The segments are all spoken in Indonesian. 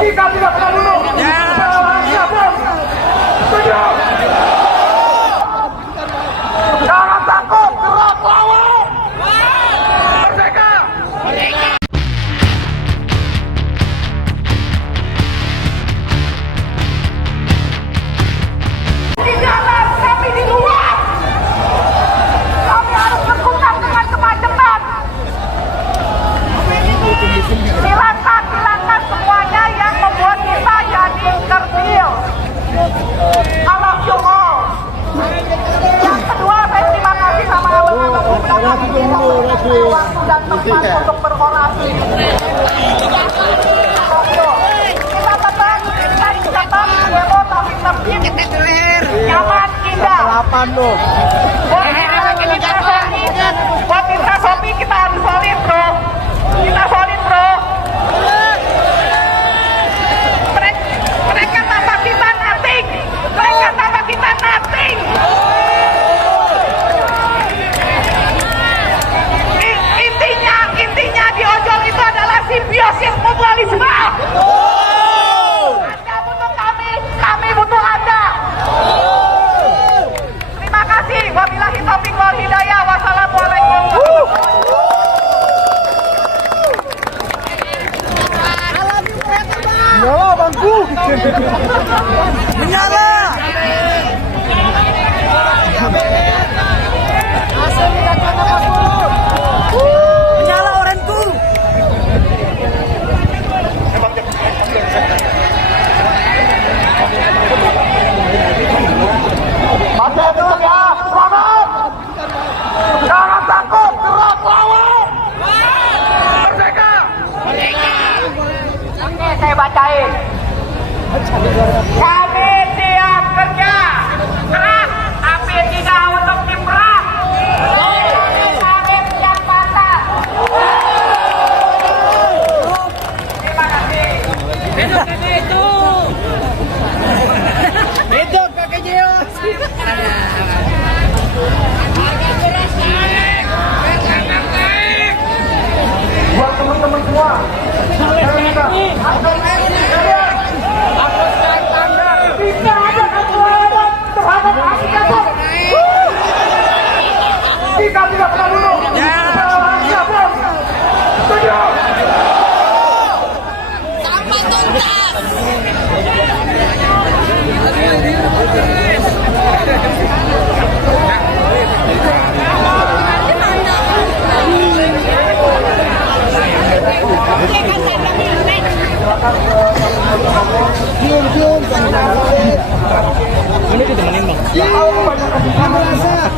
Kita tidak pernah dulu. Jangan takut, gerak lawan. Merdeka. Di dalam, kami di luar. Kami harus berkutat dengan kemacetan. Silakan semuanya yang membuat kita jadi kerdil. I love you all. Yang kedua, saya terima kasih sama abang-abang waktu dan tempat untuk berorasi. Kita tetap demo tapi tertib, nyaman, indah. Buat kita Sopi kita harus solid bro. Kita solid bro. Mereka tanpa kita nothing. Mereka tanpa kita nothing. Intinya di ojol itu adalah simbiosis mutualisme. Anda butuh kami butuh Anda. Terima kasih. Wabillahi taufiq wal hidayah. Wassalamualaikum. Menyala bangku. Menyala. Menyala orangku. Masih ada ya, semangat. Jangan takut, gerak lawan. Merdeka. Oke, saya bacain. Kami siap kerja. Keras, tapi tidak untuk kiprah. Kami siap patah. Terima kasih. Hidup kakek itu. Hidup kakek Jios. Buat teman-teman semua, saya minta tidak ada kecurangan terhadap aksi kabur. Kita tidak pernah dulu. Siapa? Setuju. Sampai tuntas. Ini ditemenin bang.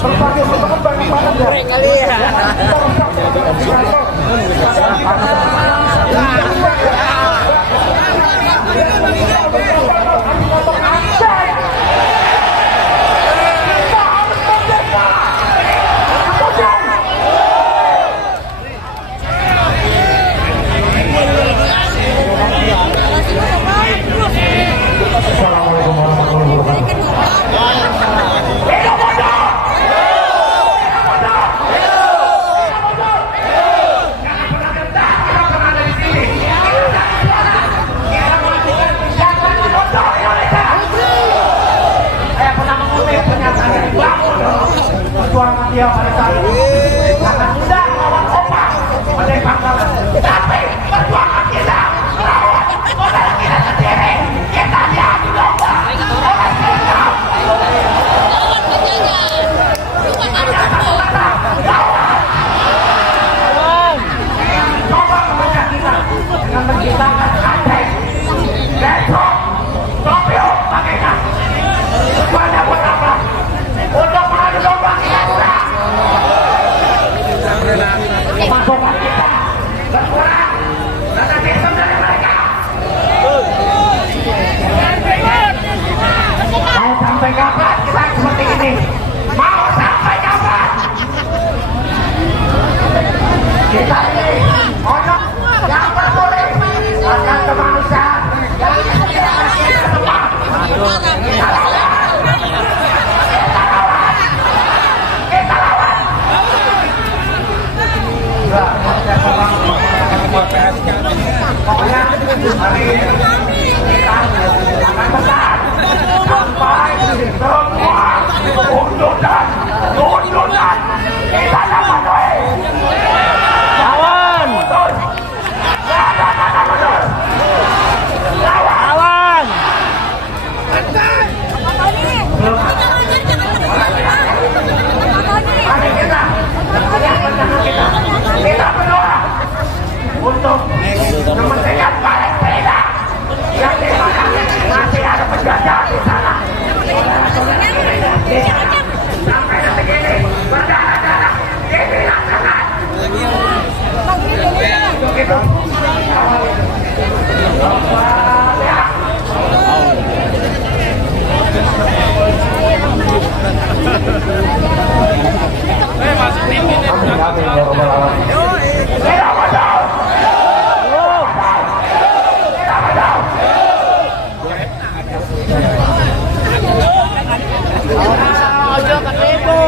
Berbagai teman banyak banget ya. Kali ya. Assalamualaikum warahmatullahi wabarakatuh. Perjuangan dia pada saat itu karena sudah melawan opak merdeka banget, tapi perjuangan kita melawan modal kita sendiri. Kita diadu domba oleh kita. Lawan penjajahan. Bukan Lawan. Coba kepada kita dengan menciptakan Aceh, Depok, Tokyo, Bagaikan. Tujuannya buat apa? Untuk mengadu domba kita. Ojo kan ibu.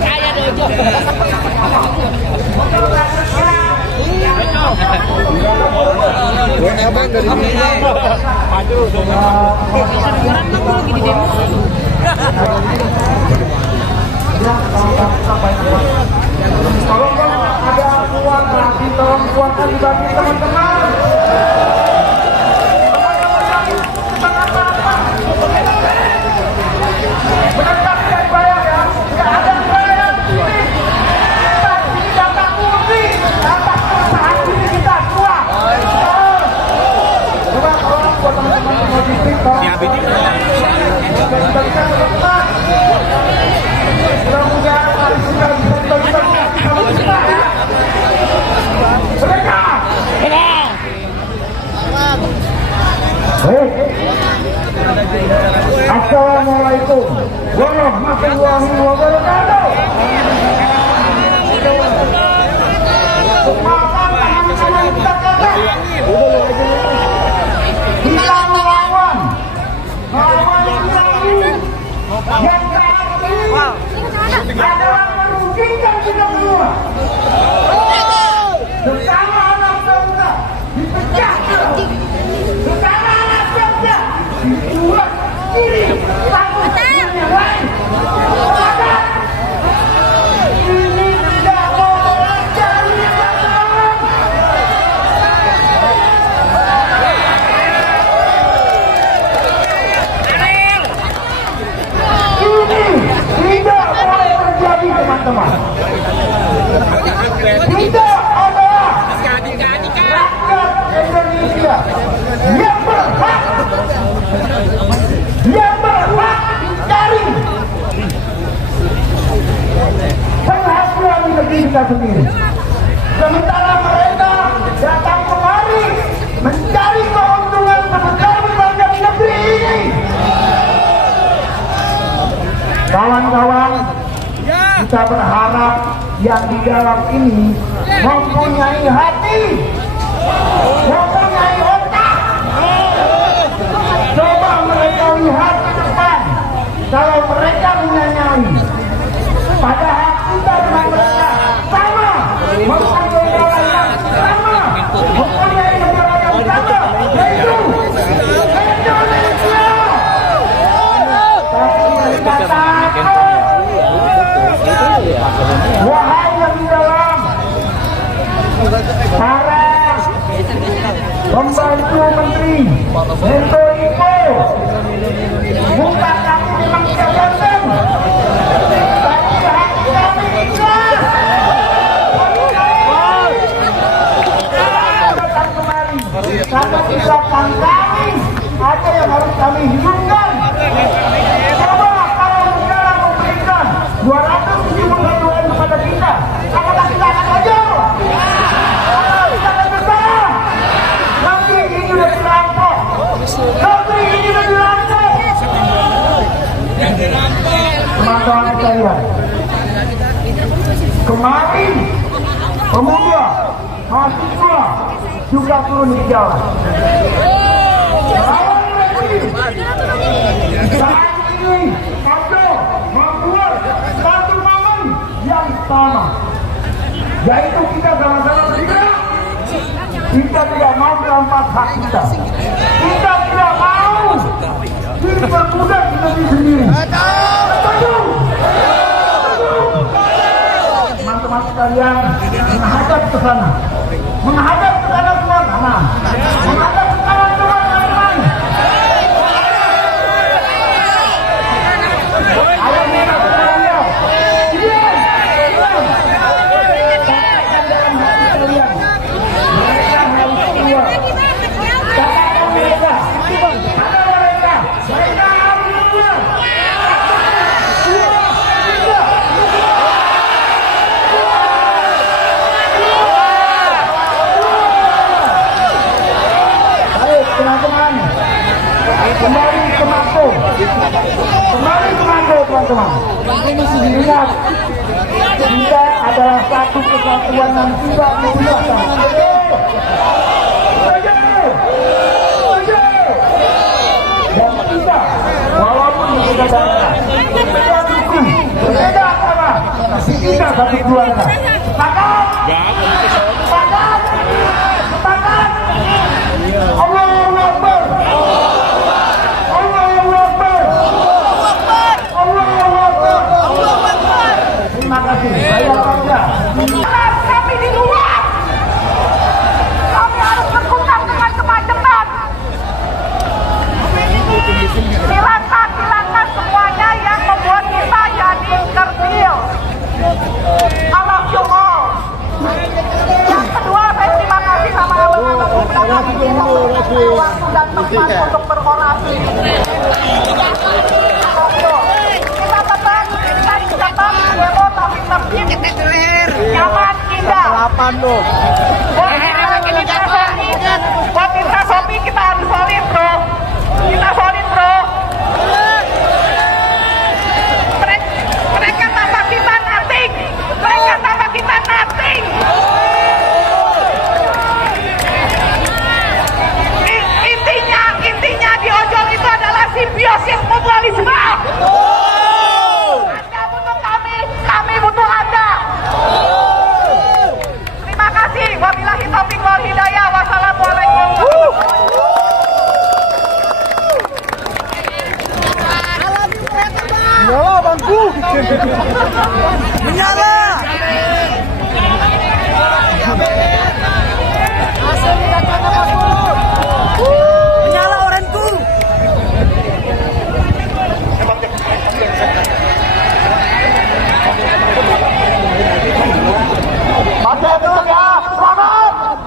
Kaya dojo. Abang dari sini. Aduh, sekarang aku lagi di demo. Tolong dong, ada uang lagi, tolong uangkan dibagi teman-teman. Benar tidak bayar ya? Tidak ada bayar di sini. Tapi data murni, data perusahaan ini kita semua. Coba tolong buat teman-teman logistik, tolong. Kita bisa teman-teman. Mudah-mudahan hari sudah bisa dibagi-bagi sama kita ya. Mereka. Baik. Assalamualaikum warahmatullahi wabarakatuh. Maafkan teman-teman kita kata. Kita melawan yang saat ini adalah merugikan kita semua. Bersama anak bangsa dipecah, bersama anak bangsa dibuat kiri takut yang lain. Maka ini tidak boleh jadi masalah. Ini tidak boleh terjadi, teman-teman. Kita adalah rakyat Indonesia yang berhak mencari penghasilan di negeri kita sendiri. Sementara mereka datang kemari mencari keuntungan sebesar-besarnya di negeri ini. Kawan-kawan, kita berharap yang di dalam ini mempunyai hati, mempunyai otak. Coba mereka lihat ke depan. Kalau mereka menyanyai, padahal kita dengan mereka sama, mempunyai negara yang sama, mempunyai negara yang sama, yaitu Indonesia. Tapi mereka takut. Wahai yang di dalam, para pembantu menteri, Menko Info, muka kami memang tidak ganteng, tapi hati kami ikhlas. Datang kemari, karena di belakang kami ada yang harus kami hidupkan. Coba kalau negara memberikan 271 M kepada kita, apakah kita akan hajar? Kita akan bersalah. Negeri ini sudah dirampok. Negeri ini sudah dirampok. Teman-teman sekalian, kemarin pemuda, mahasiswa juga turun di jalan. Melawan rezim. Saat ini Anda membuat satu momen yang sama, yaitu kita sama-sama bergerak. Kita tidak mau merampas hak kita. Kita tidak mau diperbudak di negeri sendiri. Teman-teman sekalian, menghadap ke sana, menghadap ke sana semua kanan, menghadap ke kanan semua kanan. Ayo kita sekalian, diam, katakan dalam hati kalian, mereka harus keluar. Katakan mereka, ada mereka harus keluar. Baik teman-teman, kembali ke Mako, teman-teman. Ingat, kita adalah satu kesatuan yang tidak dipisahkan. Dan saudara. Beda suku, berbeda agama, tapi kita satu keluarga. Sepakat? Sepakat? Sepakat? Allahu Akbar. Allahu Akbar. Allahu Akbar. Terima kasih. Saya Raja. Kami di luar. Kami harus berkutat dengan kemacetan. Silakan semuanya yang membuat kita jadi kerdil. I love you all. Yang kedua, saya terima kasih sama abang-abang di belakang ini yang memberikan waktu dan tempat untuk berorasi. Kita tetap demo tapi tertib, nyaman, indah. Buat kita Sopi kita harus solid bro. Kita solid bro. Mereka tambah kita nothing. Mereka tambah kita nothing. Intinya di ojol itu adalah simbiosis mutualisme. Anda butuh kami butuh Anda. Terima kasih. Wabillahi taufiq wal hidayah. Wassalamualaikum. Menyala bangku. Menyala. Menyala orangku. Masih ada ya, selamat.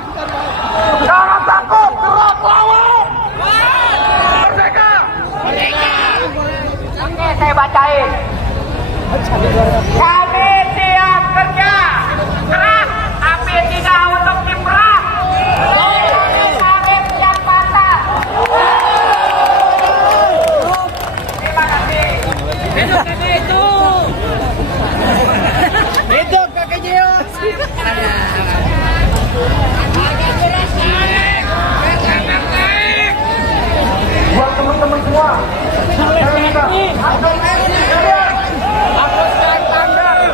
Jangan takut, gerak lawan. Merdeka. Oke, saya bacain. Kami siap kerja. Keras, tapi tidak untuk kiprah. Kami siap patah. Terima kasih. Hidup kakek Jios. Buat teman-teman semua, saya minta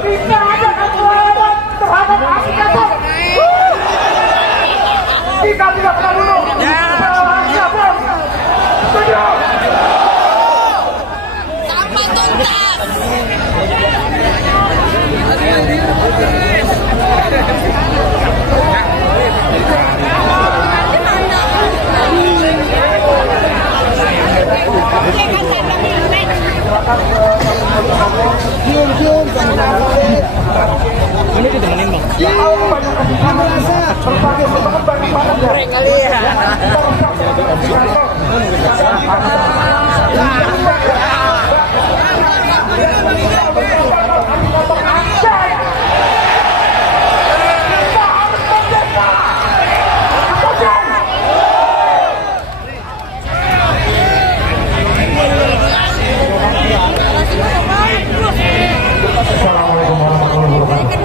tidak ada kecurangan terhadap hak kita. Kita tidak pernah bunuh. Siapa? Setuju. Sampai tuntas. Ini ditemenin bang. Berbagai teman bagaimana Kali ya. Assalamualaikum warahmatullahi wabarakatuh.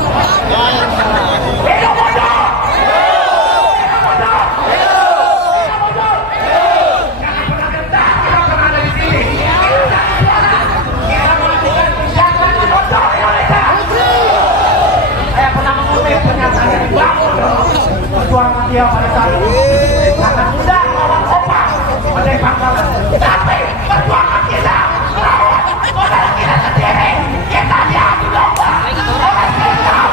Perjuangan dia pada saat itu sangat mudah melawan opak oleh bangsawan, tapi perjuangan kita melawan modal kita sendiri. Kita diadu domba oleh kita. Lawan penjajah.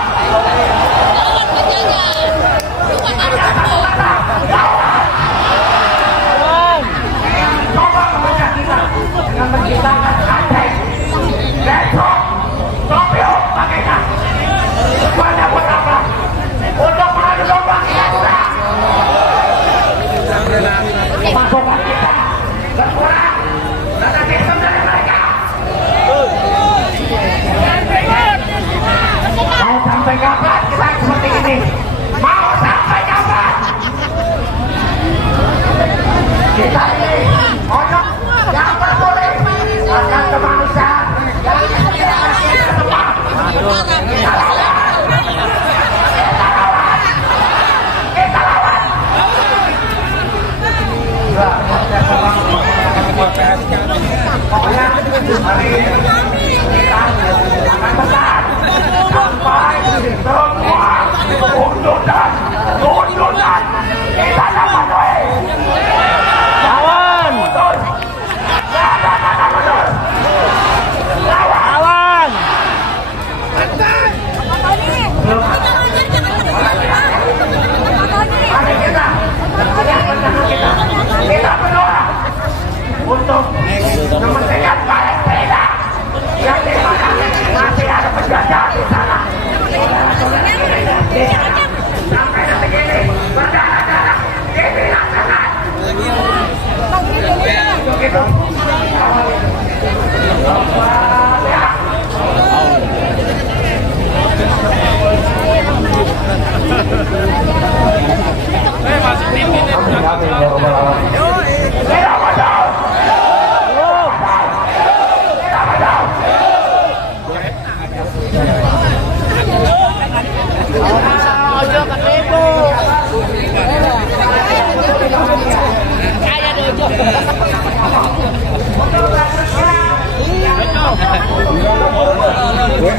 Bukan harus Coba memecah kita dengan menciptakan Aceh, Besok, Tokyo, bagaimana? Banyak buat apa? Untuk mengadu domba kita. Pasukan kita berkurang dengan sistem dari mereka. Mau sampai kapan kita seperti ini? Mau sampai kapan? Kita ini ojo yang boleh akan kemanusiaan yang tidak kita tepat. Kita lawan. Kita lawan. Pokoknya Hari ini kita akan tekan sampai semua tuntutan kita dapat memenuhi. Lawan. Lawan. Mari kita berdoa untuk kementerian Palestina yang di mana masih ada penjajah di sana. Sampai detik ini berdarah-darah dibinasakan. Begitu. Masuk tim ini.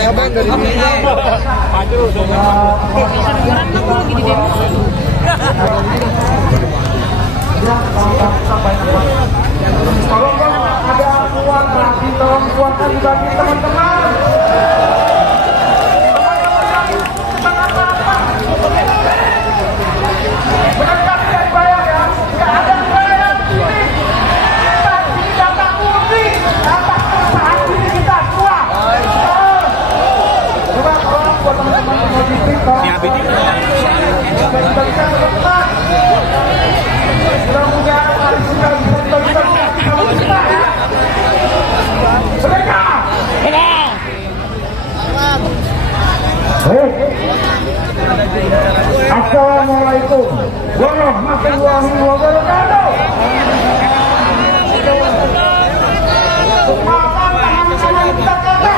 Abang dari sini. Kalau ada uang berarti tolong buatkan bagi teman-teman. Benar tidak bayar ya? Tidak ada bayar di sini. Tapi data murni atas keresahan diri kita semua. Coba tolong buat teman-teman logistik. Mudah-mudahan hari sudah bisa kita ya. Mereka. Assalamualaikum warahmatullahi wabarakatuh. Maafkan tangan-tangan kita kakak.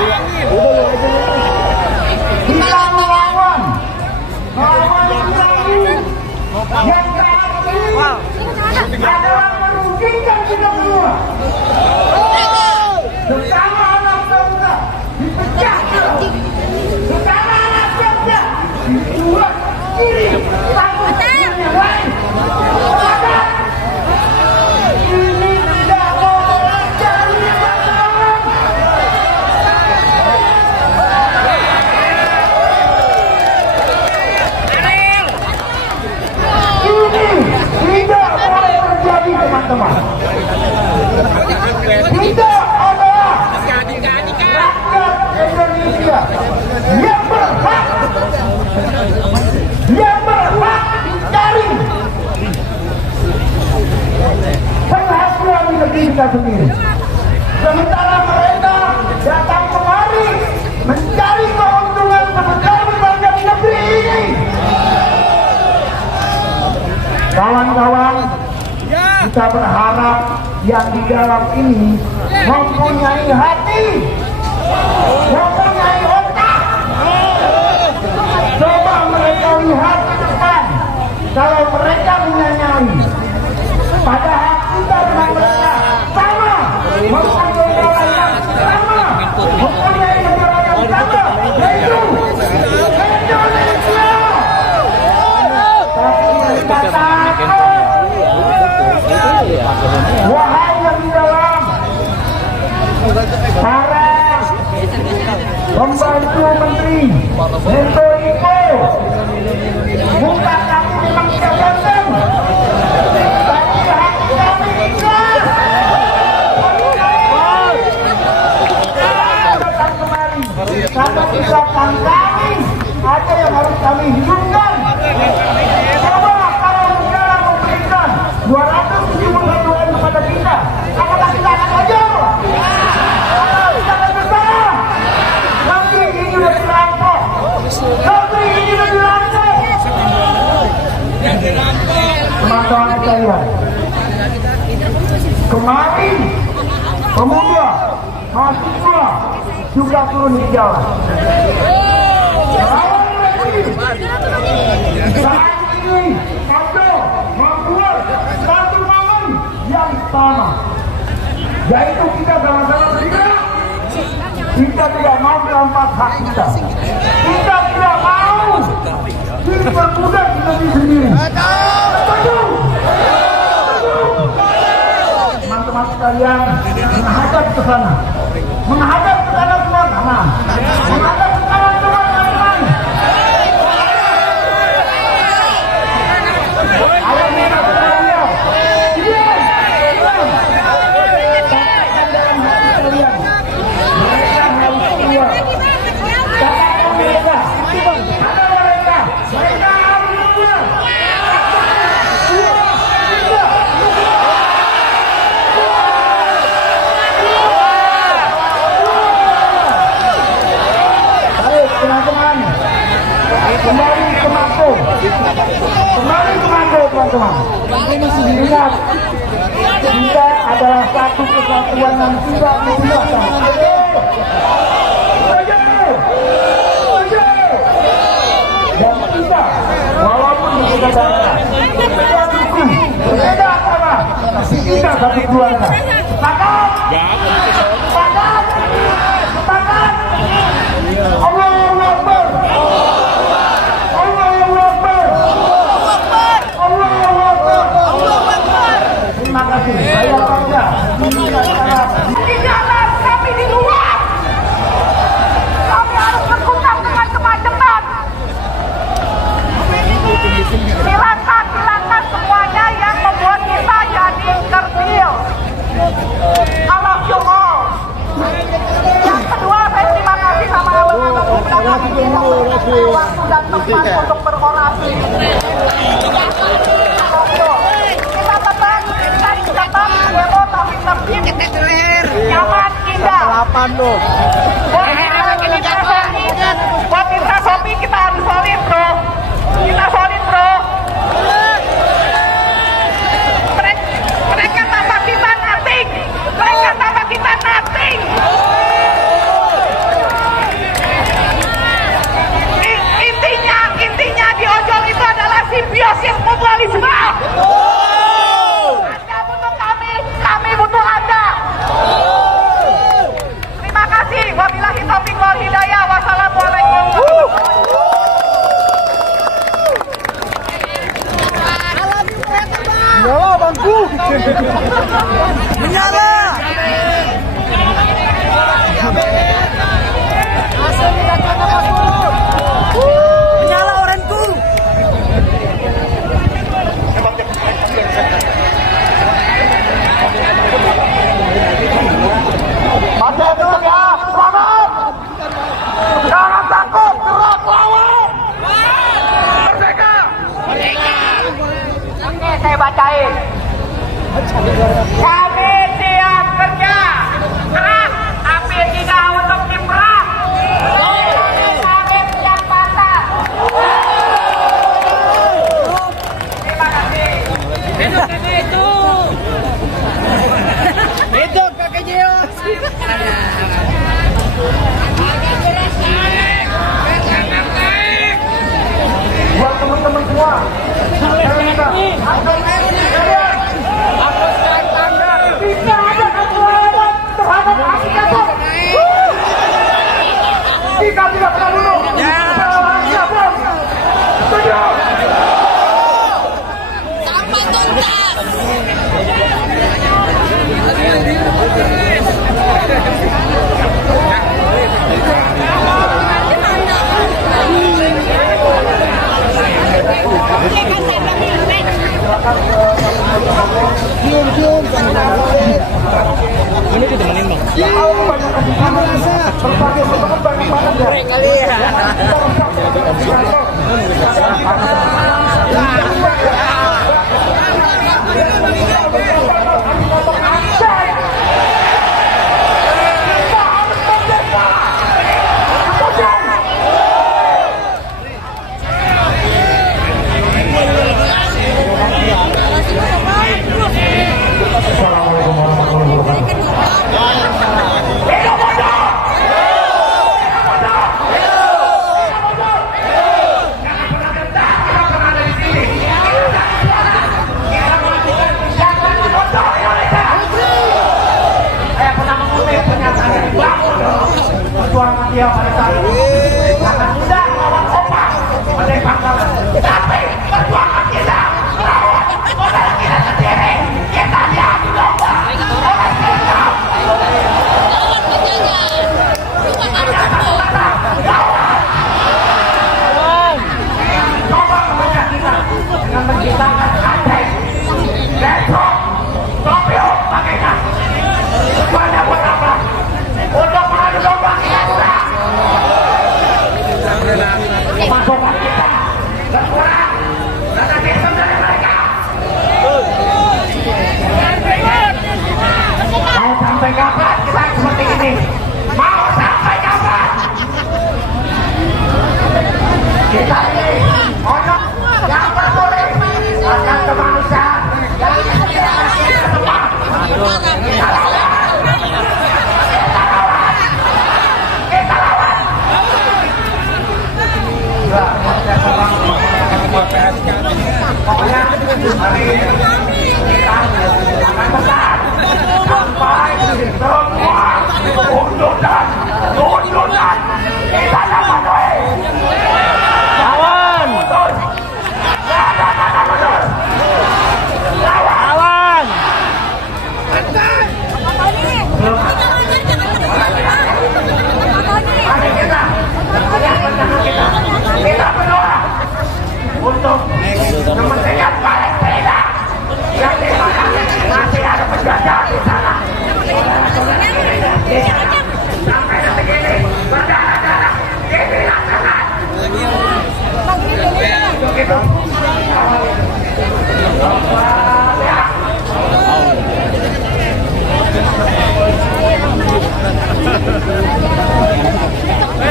Kita melawan yang berani, yang berani adalah merugikan kita semua. Bersama anak bangsa dipecah, bersama anak bangsa dibuat kiri, takut yang lain. Ini tidak boleh jadi teman-teman. Ini tidak boleh terjadi teman-teman. Kita adalah rakyat Indonesia yang berhak dicari penghasilan di negeri kita sendiri. Sementara mereka datang kemari mencari keuntungan sebesar-besarnya di negeri ini. Kawan-kawan, kita berharap yang di dalam ini mempunyai hati, mempunyai otak. Coba mereka lihat ke depan. Kalau mereka menyanyai, padahal kita dengan mereka sama, mempunyai negara yang sama, mempunyai negara yang sama, yaitu Indonesia. Tapi mereka takut. Wahai yang di dalam, para pembantu menteri, Menko Iko, muka kami memang tidak ganteng, tapi hati kami ikhlas. Datang kemari, karena ucapan kami ada yang harus kami hidupkan. Coba kalau negara memberikan 271 M kepada kita, apakah kita akan hajar? Kita akan bersalah. Negeri ini sudah dirampok. Negeri ini sudah dirampok. Teman-teman sekalian, kemarin pemuda, mahasiswa juga turun di jalan. Saat ini kami membuat satu momen yang sama, yaitu kita sama-sama bergerak merampas hak kita. Kita tidak mau diperbudak di negeri sendiri. Teman-teman sekalian, menghadap ke sana. Menghadap ke sana semua kanan. Menghadap ke kanan semua kanan. Ayo kita sekalian. Kembali ke Mako, teman-teman. Ingat, kita adalah satu kesatuan yang tidak memisahkan. Dan kita, walaupun berbeda daerah, berbeda suku, berbeda agama, kita satu keluarga. Sepakat? Sepakat? Allahu Akbar. Terima kasih. Saya bangga. Di dalam, kami di luar. Kami harus berkutat dengan kemacetan. Silakan semuanya yang membuat kita jadi kerdil. I love you all. Yang kedua, saya terima kasih sama abang-abang undangan ini yang memberikan saya waktu dan tempat untuk berorasi. Demo tapi tertib, nyaman, indah. Buat kita Sopi kita harus solid bro. Kita solid bro. Mereka tanpa kita nothing. Mereka tanpa kita nothing. Intinya di ojol itu adalah simbiosis mutualisme. Kami butuh Anda. Terima kasih. Wabillahi taufiq wal hidayah. Wassalamualaikum. Menyala bangku. Menyala. Menyala oranku. Masih terus ya, semangat. Jangan takut, gerak lawan. Merdeka. Oke, saya bacain. Kami siap kerja. Keras, ambil 3 untuk kiprah. Kami siap pasar. Terima kasih. Hidup kakak itu. Hidup kakak Jios. Buat teman-teman semua, saya minta. dia pada saat itu karena sudah melawan Opa menembak kalah. Tapi perjuangan kita lawan modal kita sendiri. Kita lihat di lomba oleh kita. Lawan penjajahan. Bukan masyarakat. Coba memecah kita dengan menciptakan antek, laptop, topio, pakainya. Banyak buat apa? Untuk mengadu domba kita. Pasukan kita berkurang karena sistem dari mereka. Mau sampai kapan kita seperti ini? Mau sampai kapan? Kita ini orang yang peduli akan kemanusiaan yang kita semua. Kita lawan. Kita lawan. Pokoknya hari ini kita akan besar sampai semua tuntutan kita dapat. Lawan. Lawan. Mari kita berdoa untuk kementerian Palestina yang di mana masih ada penjajah di sana. Sampai detik ini berdarah-darah dilaksanakan. Begitu.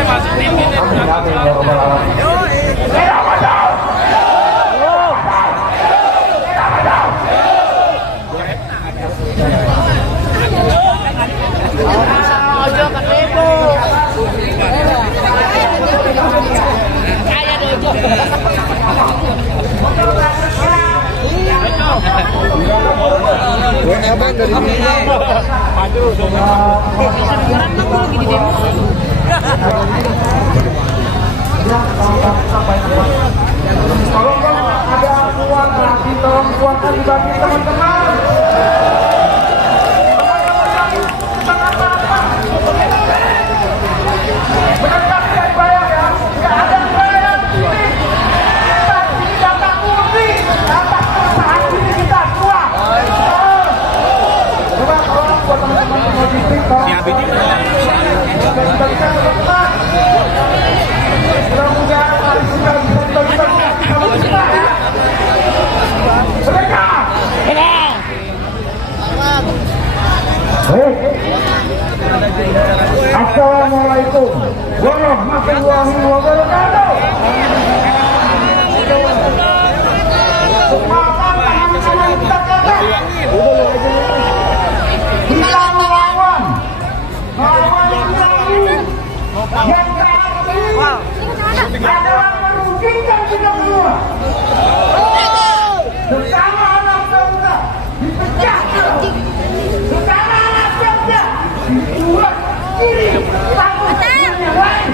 Masuk tim ini. Tidak betul. Ojo ke Ibu. Kayak dojo. Abang dari mana? Aduh, Sekarang aku lagi di demo. Tolong ada uang lagi, tolong uangkan dibagi teman-teman. Benar tidak bayar ya? Tidak ada bayar di sini. Kita tidak takuti atas keresahan diri kita semua. Coba tolong buat teman-teman logistik, tolong. Kita teman-teman. Mudah-mudahan hari sudah bisa kita ya. Mereka. Assalamualaikum warahmatullahi wabarakatuh. Kita melawan yang adalah merugikan kita semua. Bersama anak bangsa dipecah, bersama anak bangsa dibuat kiri takut yang lain.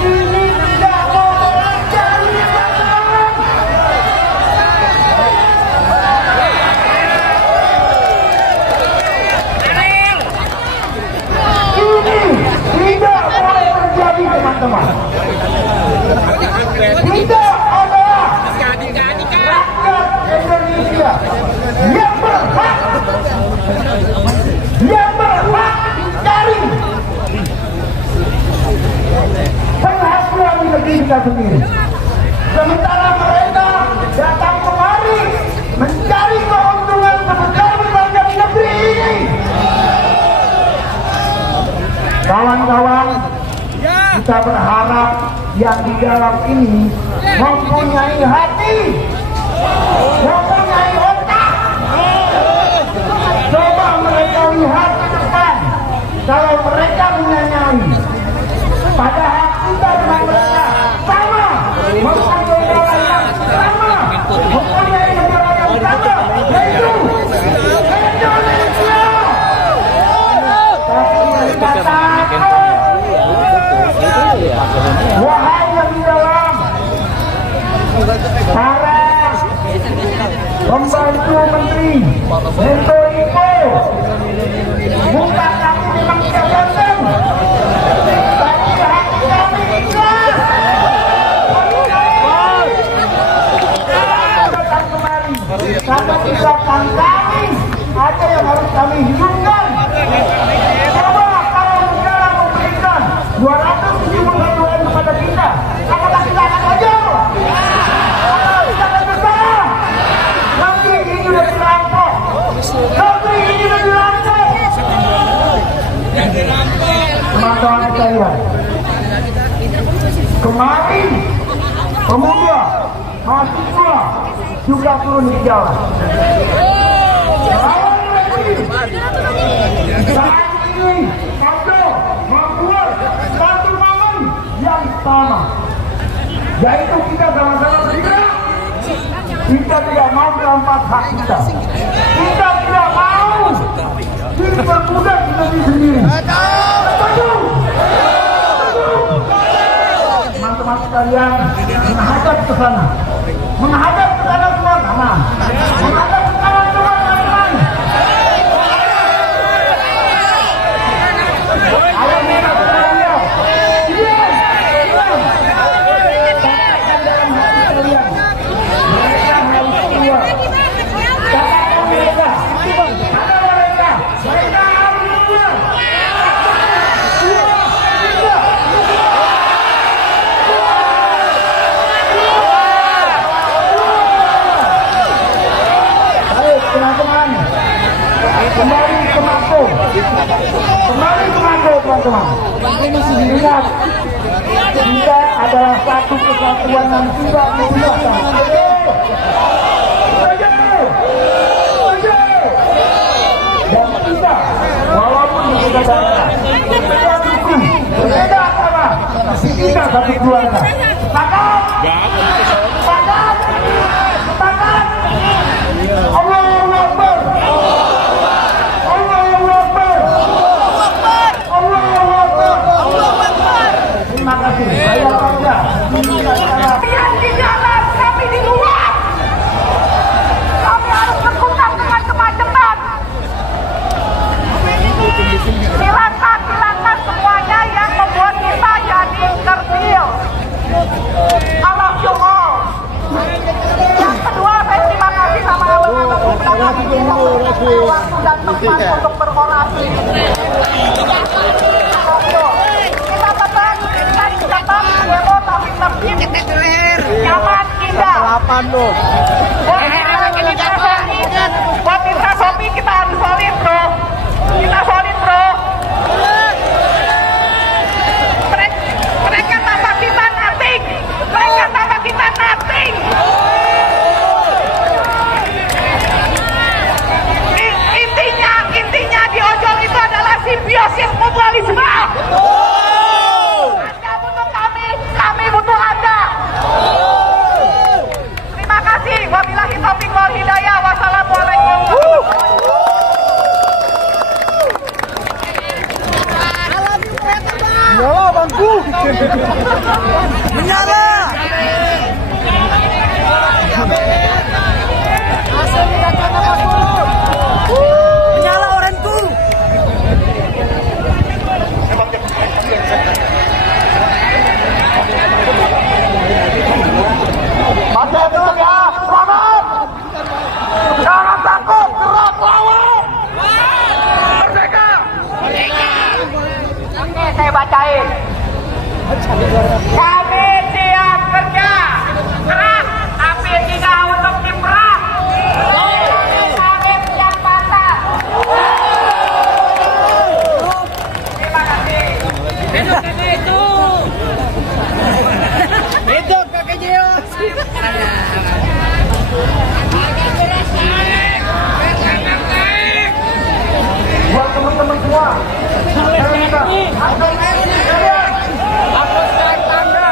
Ini tidak boleh terjadi, teman-teman. Ini tidak boleh terjadi, teman-teman. Tidak ada rakyat Indonesia yang berhak dicari penghasilan di negeri kita sendiri. Sementara mereka datang kemari mencari keuntungan sebesar-besarnya di negeri ini. Kawan-kawan, kita berharap yang di dalam ini mempunyai hati, mempunyai otak. Coba mereka lihat ke depan. Kalau mereka menyanyai, padahal kita dengan mereka sama, mempunyai negara yang sama, mempunyai negara yang sama, yaitu Indonesia. Tapi mereka kami hidupkan. Coba kalau negara memberikan 271 M kepada kita, apakah kita akan hajar? Kita akan bersalah. Negeri ini sudah dirampok. Negeri ini sudah dirampok. Teman-teman sekalian, kemarin pemuda, mahasiswa juga turun di jalan. Saat ini kami membuat satu momen yang sama, yaitu kita sama-sama bergerak. Kita tidak mau merampas hak kita. Kita tidak mau diperbudak di negeri sendiri. Teman-teman sekalian, menghadap ke sana. Menghadap ke sana teman-teman. Menghadap ke sana teman-teman. Ayo kita sekalian. Diam. Katakan dalam hati kalian. Mereka harus keluar. Katakan mereka. Ada mereka. Mereka harus keluar. Teman-teman, kembali ke Mako. Kembali ke Mako, teman-teman. Ingat, kita adalah satu kesatuan yang tidak memisahkan. Dan kita, walaupun berbeda daerah, berbeda suku, berbeda agama, tapi kita satu keluarga. Sepakat? Sepakat? Sepakat? Allahu Akbar. Allahu Akbar. Allahu Akbar. Terima kasih. Saya saja. Kalian di dalam, kami di luar. Kami harus berkutat dengan kemacetan. Silakan semuanya yang membuat kita jadi tertil. I love you all. Yang kedua, saya terima kasih sama abang-abang di belakang ini yang memberikan waktu dan tempat untuk berorasi. Kita tetap demo tapi tertib, nyaman, indah. Buat Mitra Sopi kita harus solid, bro. Kita solid, bro. Mereka tanpa kita nothing. Mereka tanpa kita nothing. Intinya di ojol itu adalah simbiosis mutualisme. Anda butuh kami, kami butuh Anda. Terima kasih. Wabillahi taufiq wal hidayah. Wassalamualaikum. Menyala bangku. Menyala. Menyala oranku. Masih terus ya, selamat. Jangan takut, gerak lawan. Merdeka. Oke, saya bacain. Kami siap kerja keras, tapi tidak untuk diperang. Kami siap patah. Terima kasih. Hidup kakek Jios. Buat teman-teman semua, saya minta hapus tanda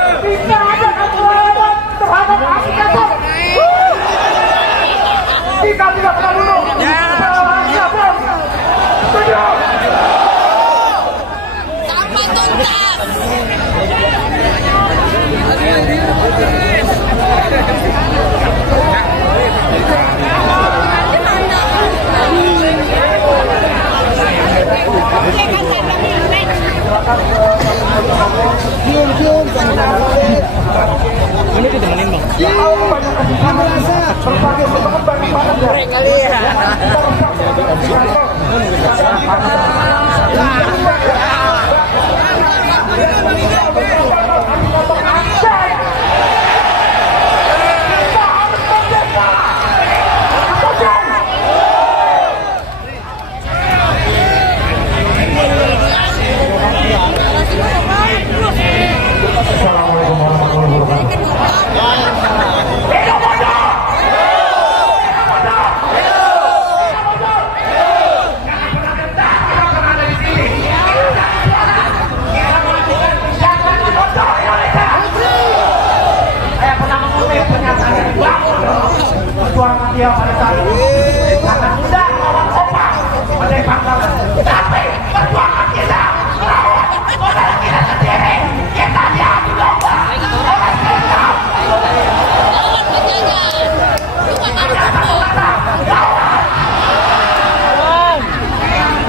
dia pada saat itu karena sudah melawan Kompas oleh Bangkalan. Tapi perjuangan kita lawan modal kita sendiri. Kita diadu domba oleh kita. Lawan penjajahan. Bukan lawan.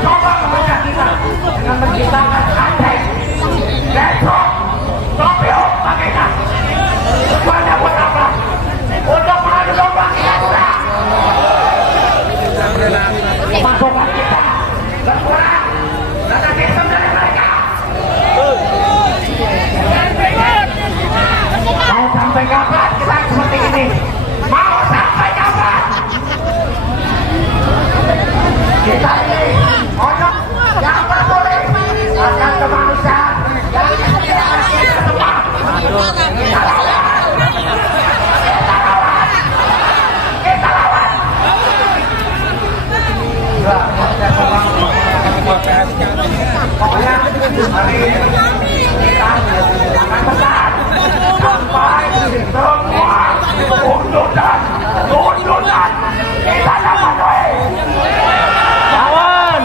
Coba memecah kita dengan menciptakan Andeng, Besok, Topio, Bagaikan. Semuanya buat apa? Untuk mengadu domba kita kurang. Pasukan kita berkurang karena sistem dari mereka. Mau sampai kapan kita seperti ini? Mau sampai kapan? Kita ini orang yang peduli akan kemanusiaan yang kita semua. Kita lawan. Kita lawan. Pokoknya hari ini kita akan bertahan sampai semua tuntutan kita dapat doa. Lawan.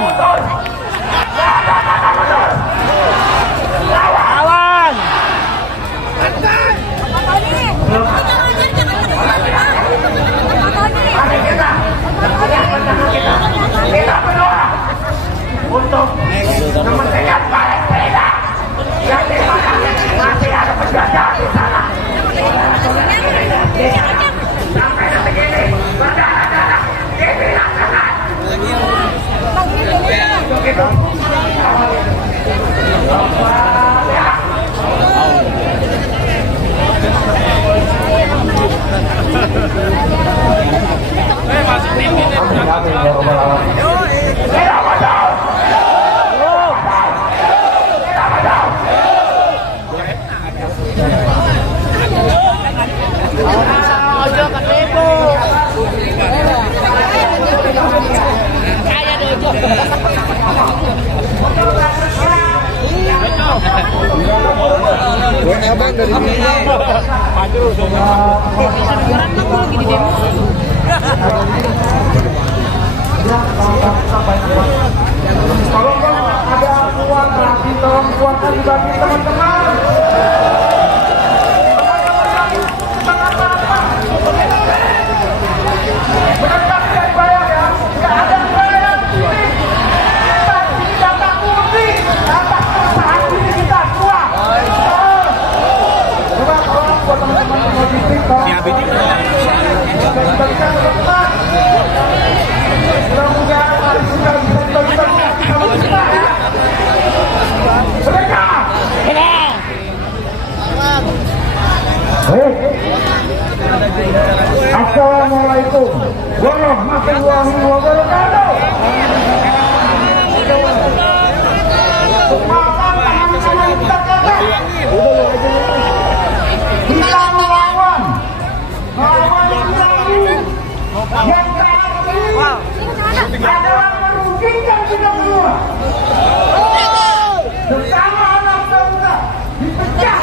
Lawan. Mari kita berdoa untuk kementerian Palestina yang di mana masih ada penjajah di sana. Sampai detik ini berdarah-darah dibinasakan. Untuk itu, masuk tim ini. Ojo kan Bebo. Kayak dojo. Abang dari sini. Aduh, Orang nang lagi di demo. tolong ada uang lagi, tolong kuatkan bagi teman-teman. Benar-benar tidak bayar ya, tidak ada bayar di sini. Kita data murni, data perusahaan diri kita semua. Coba tolong buat teman-teman logistik, tolong. Kita teman. Mudah-mudahan hari sudah bisa dibagi-bagi sama kita ya. Mereka. Assalamualaikum warahmatullahi wabarakatuh. Makan tangan kanan kita ke atas. Kita melawan yang saat ini adalah merugikan kita semua. Bersama anak bangsa dipecah,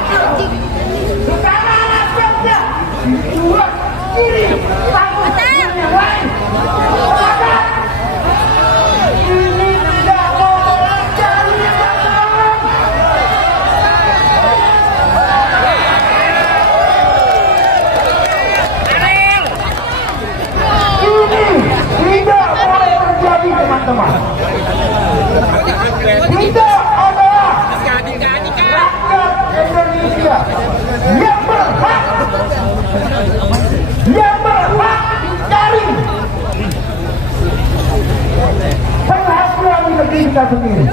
bersama anak bangsa dibuat diri satu dengan yang lain. Maka ini tidak boleh jadi teman-teman. Ini tidak boleh terjadi teman-teman. Kita adalah rakyat Indonesia yang berhak mencari penghasilan di negeri kita sendiri.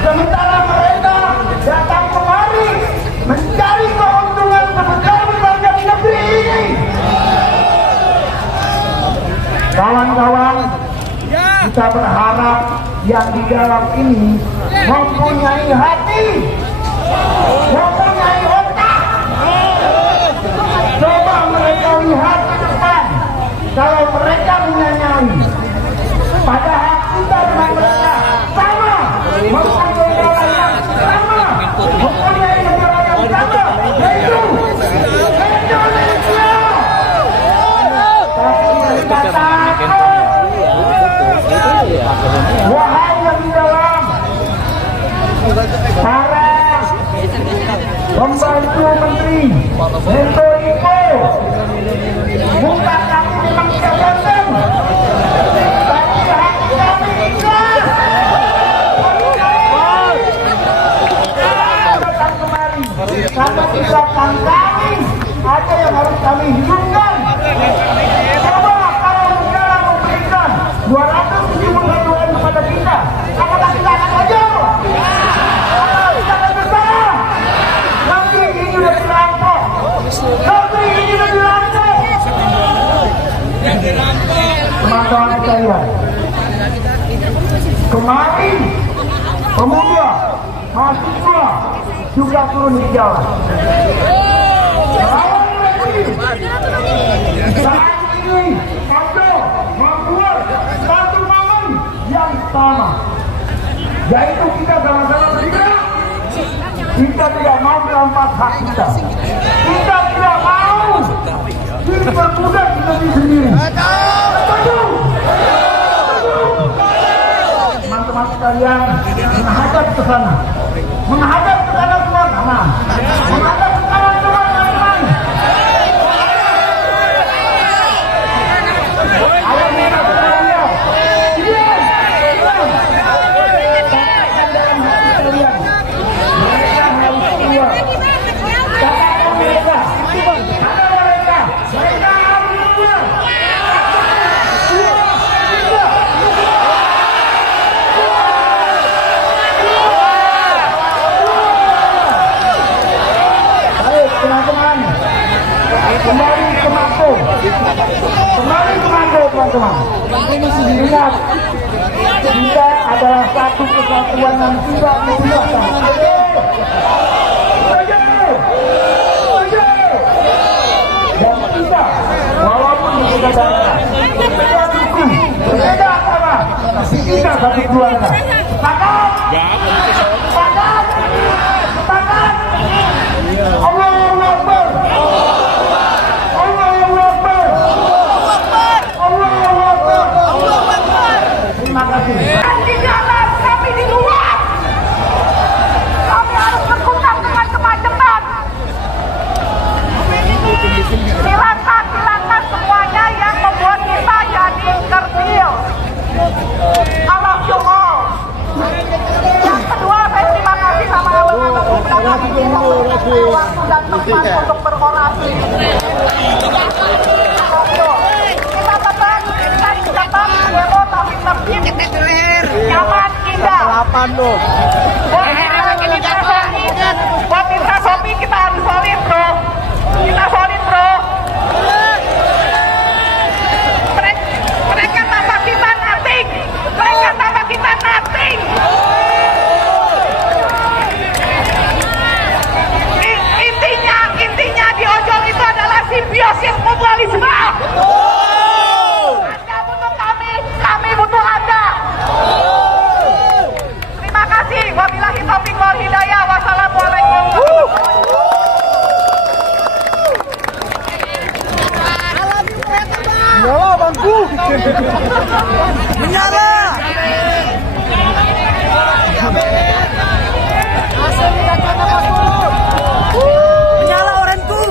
Sementara mereka datang kemari mencari keuntungan sebesar-besarnya di negeri ini. Kawan-kawan, kita berharap yang di dalam ini mempunyai hati, mempunyai otak. Coba mereka lihat ke depan. Kalau mereka punya nyali, padahal kita dengan mereka sama, mempunyai negara yang sama, mempunyai negara yang sama, yaitu Indonesia. Tapi mereka Wahai yang di dalam, para pembantu menteri, Menko Info, bukan kami memang tidak ganteng, tapi hati kami ikhlas. Datang kemari, karena tindakan kami ada yang harus kami hidupkan. Coba kalau negara memberikan 271 M kepada kita, apakah kita akan hajar? Kita akan bersama. Negeri ini sudah dirampok. Negeri ini sudah dirampok. Teman-teman sekalian, kemarin pemuda, mahasiswa juga turun di jalan. Saat ini Anda membuat satu momen yang sama, yaitu kita sama-sama bergerak. Kita tidak mau merampas hak kita. Kita tidak mau diperbudak di negeri sendiri. Teman-teman sekalian, menghadap ke sana, menghadap ke sana semua sana, menghadap ke sana semua teman-teman. Ayo kita berkarya. Diam. Katakan dalam hati kalian, mereka harus keluar. Katakan mereka, ada mereka harus keluar. Baik teman-teman, kembali ke Mako. Kembali ke Mako teman-teman. Ingat, kita adalah satu kesatuan yang tidak memisahkan. Dan kita, walaupun berbeda daerah, berbeda suku, berbeda agama, tapi kita satu keluarga. Sepakat? Sepakat? Sepakat? Allahu Akbar. Allahu Akbar. Allahu Akbar. Terima kasih. Di dalam, kami di luar. Kami harus berkutat dengan kemacetan. Silakan semuanya yang membuat kita jadi kerdil. I love you all. Yang kedua, saya terima kasih sama abang-abang di belakang ini yang memberikan waktu dan tempat untuk berorasi. Kita tetap demo tapi tertib, nyaman, indah. Buat Indra Sopi kita harus solid bro. Kita solid bro. Mereka tanpa kita nothing. Mereka tanpa kita nothing. Intinya di ojol itu adalah simbiosis mutualisme. Anda butuh kami, kami butuh Anda. Terima kasih. Wabillahi taufiq wal hidayah. Wassalamualaikum. Menyala bangku. Menyala. Menyala oranku.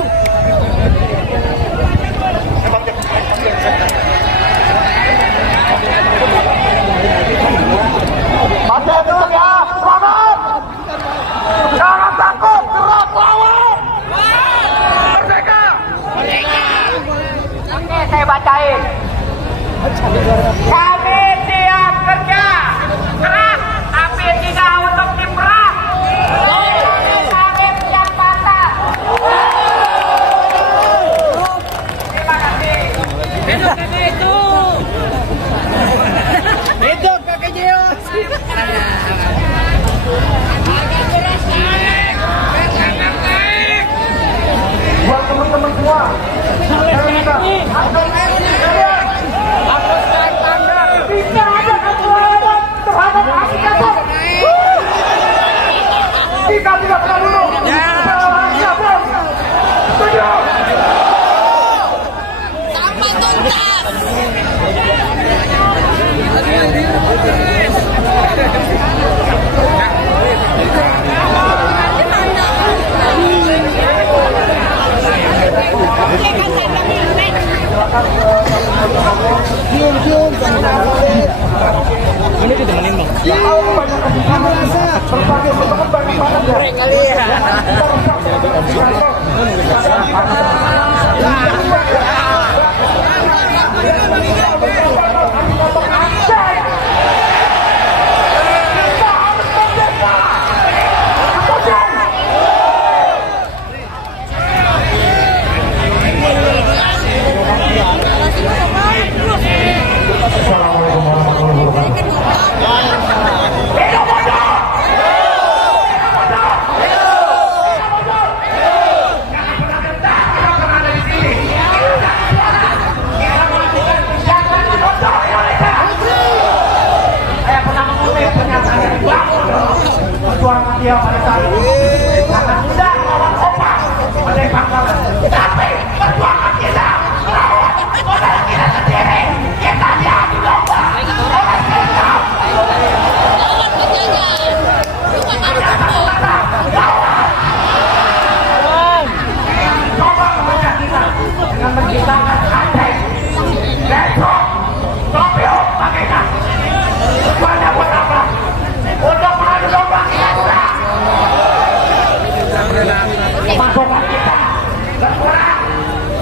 Masih ada ya, selamat. Jangan takut, gerak lawan. Merdeka. Oke, saya bacain. Kami siap kerja keras, tapi tidak untuk diperang. Kami siap patah. Terima kasih. Hidup kakek Jeos. Buat teman-teman semua, saya minta, dia pada saat itu karena sudah melawan kompak menembak kalah. Tapi perjuangan kita lawan modal kita sendiri. Kita diadu domba oleh kita. Lawan penjajahan. Bukan Lawan. Coba memecah kita dengan menciptakan Aceh, Besok, Tokyo, Bagaikan. Semuanya buat apa? Untuk mengadu domba kita. Pasukan kita berkurang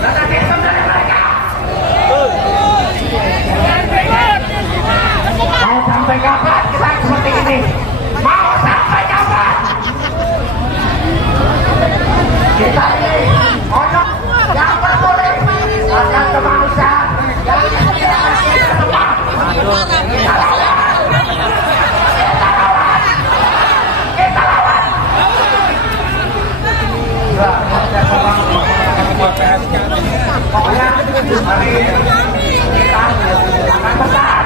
dengan sistem dari mereka. Mau sampai kapan kita seperti ini? Mau sampai kapan? Kita ini orang yang peduli akan kemanusiaan yang tidak ada tempat. Kita lawan. Kita lawan. Kita lawan. Pokoknya hari ini kita akan besar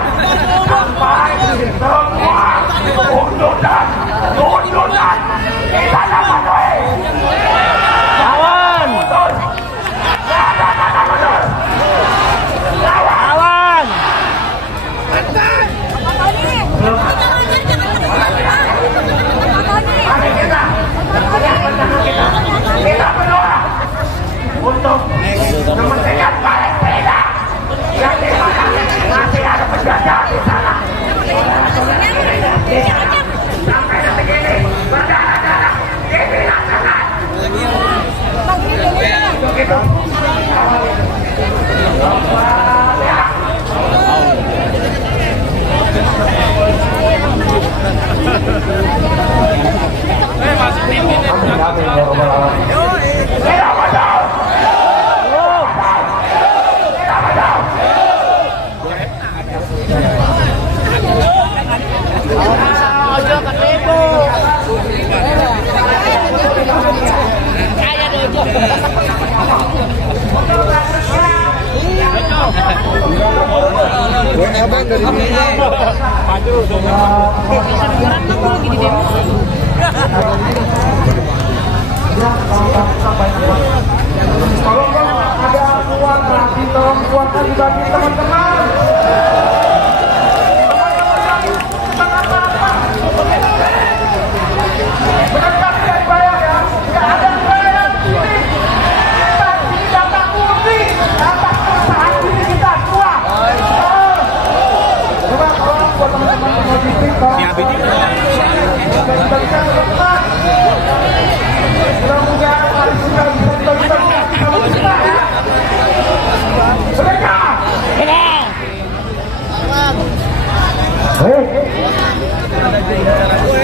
sampai semua tuntutan kita dapat doa. Lawan. Lawan. Mari kita berdoa untuk kementerian Palestina yang di mana masih ada penjajah di sana. Sampai detik ini berdarah-darah dibinasakan. Begitu. Tolong ada uang lagi, tolong kuatkan dibagi teman-teman. Benar tidak dibayar ya? Tidak ada dibayar. Kita tidak takuti atas keresahan diri kita semua. Coba tolong buat teman-teman logistik, tolong. Mudah-mudahan hari sudah bisa kita ya. Mereka.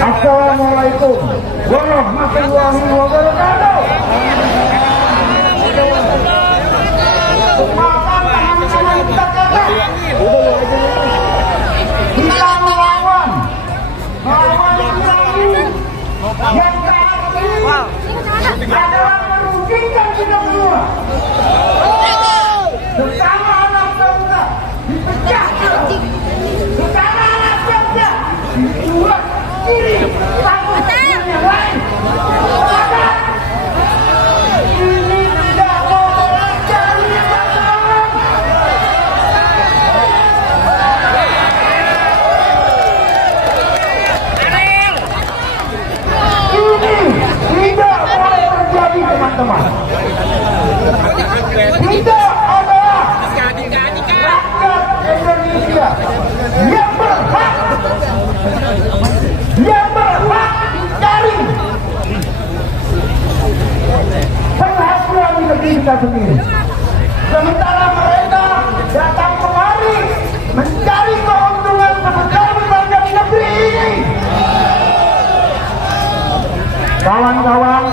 Assalamualaikum warahmatullahi wabarakatuh. Makan tangan kanan kita jaga. Kita melawan yang adalah merugikan kita semua. Bersama anak bangsa dipecah, bersama anak bangsa dibuat diri takut dengan yang lain. Ini tidak boleh jadi masalah. Ini tidak boleh terjadi, teman-teman. Kita adalah rakyat Indonesia yang berhak mencari penghasilan di negeri kita sendiri. Sementara mereka datang kemari mencari keuntungan sebesar-besarnya di negeri ini. Kawan-kawan,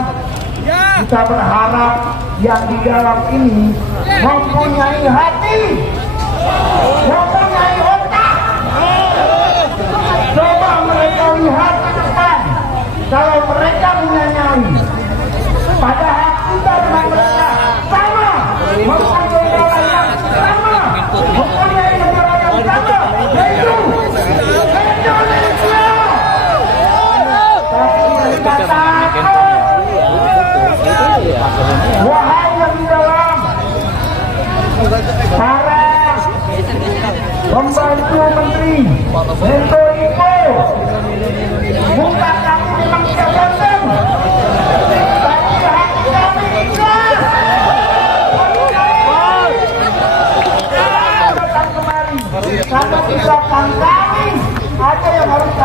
kita berharap yang di dalam ini mempunyai hati, mempunyai otak. Coba mereka lihat ke depan. Kalau mereka punya nyali, padahal kita dengan mereka sama, mempunyai negara yang sama, mempunyai negara yang sama, yaitu Indonesia. Tapi mereka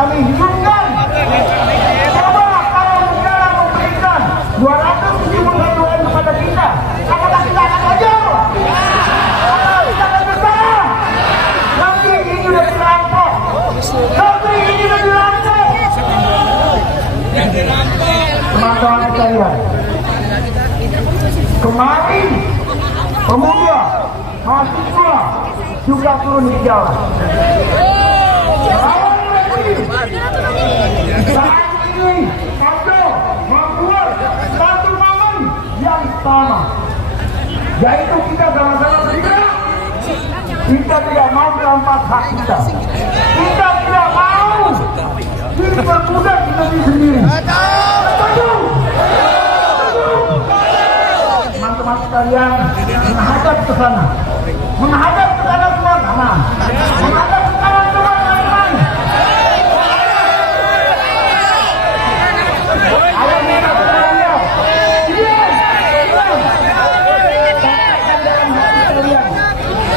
kami hidupkan. Coba kalau negara memberikan 271 M kepada kita, apakah kita akan hajar? Kita akan bersalah. Negeri ini sudah dirampok. Negeri ini sudah dirampok. Teman-teman sekalian, kemarin pemuda, mahasiswa juga turun di jalan. Saat ini ada membuat satu momen yang sama, yaitu kita sama-sama bergerak. Kita tidak mau merampas hak kita. Kita tidak mau diperbudak di negeri sendiri. Teman-teman sekalian, menghadap ke sana, menghadap ke sana semua kanan, menghadap ke kanan semua kanan. Ayo minta sekalian, diam. Katakan dalam hati kalian,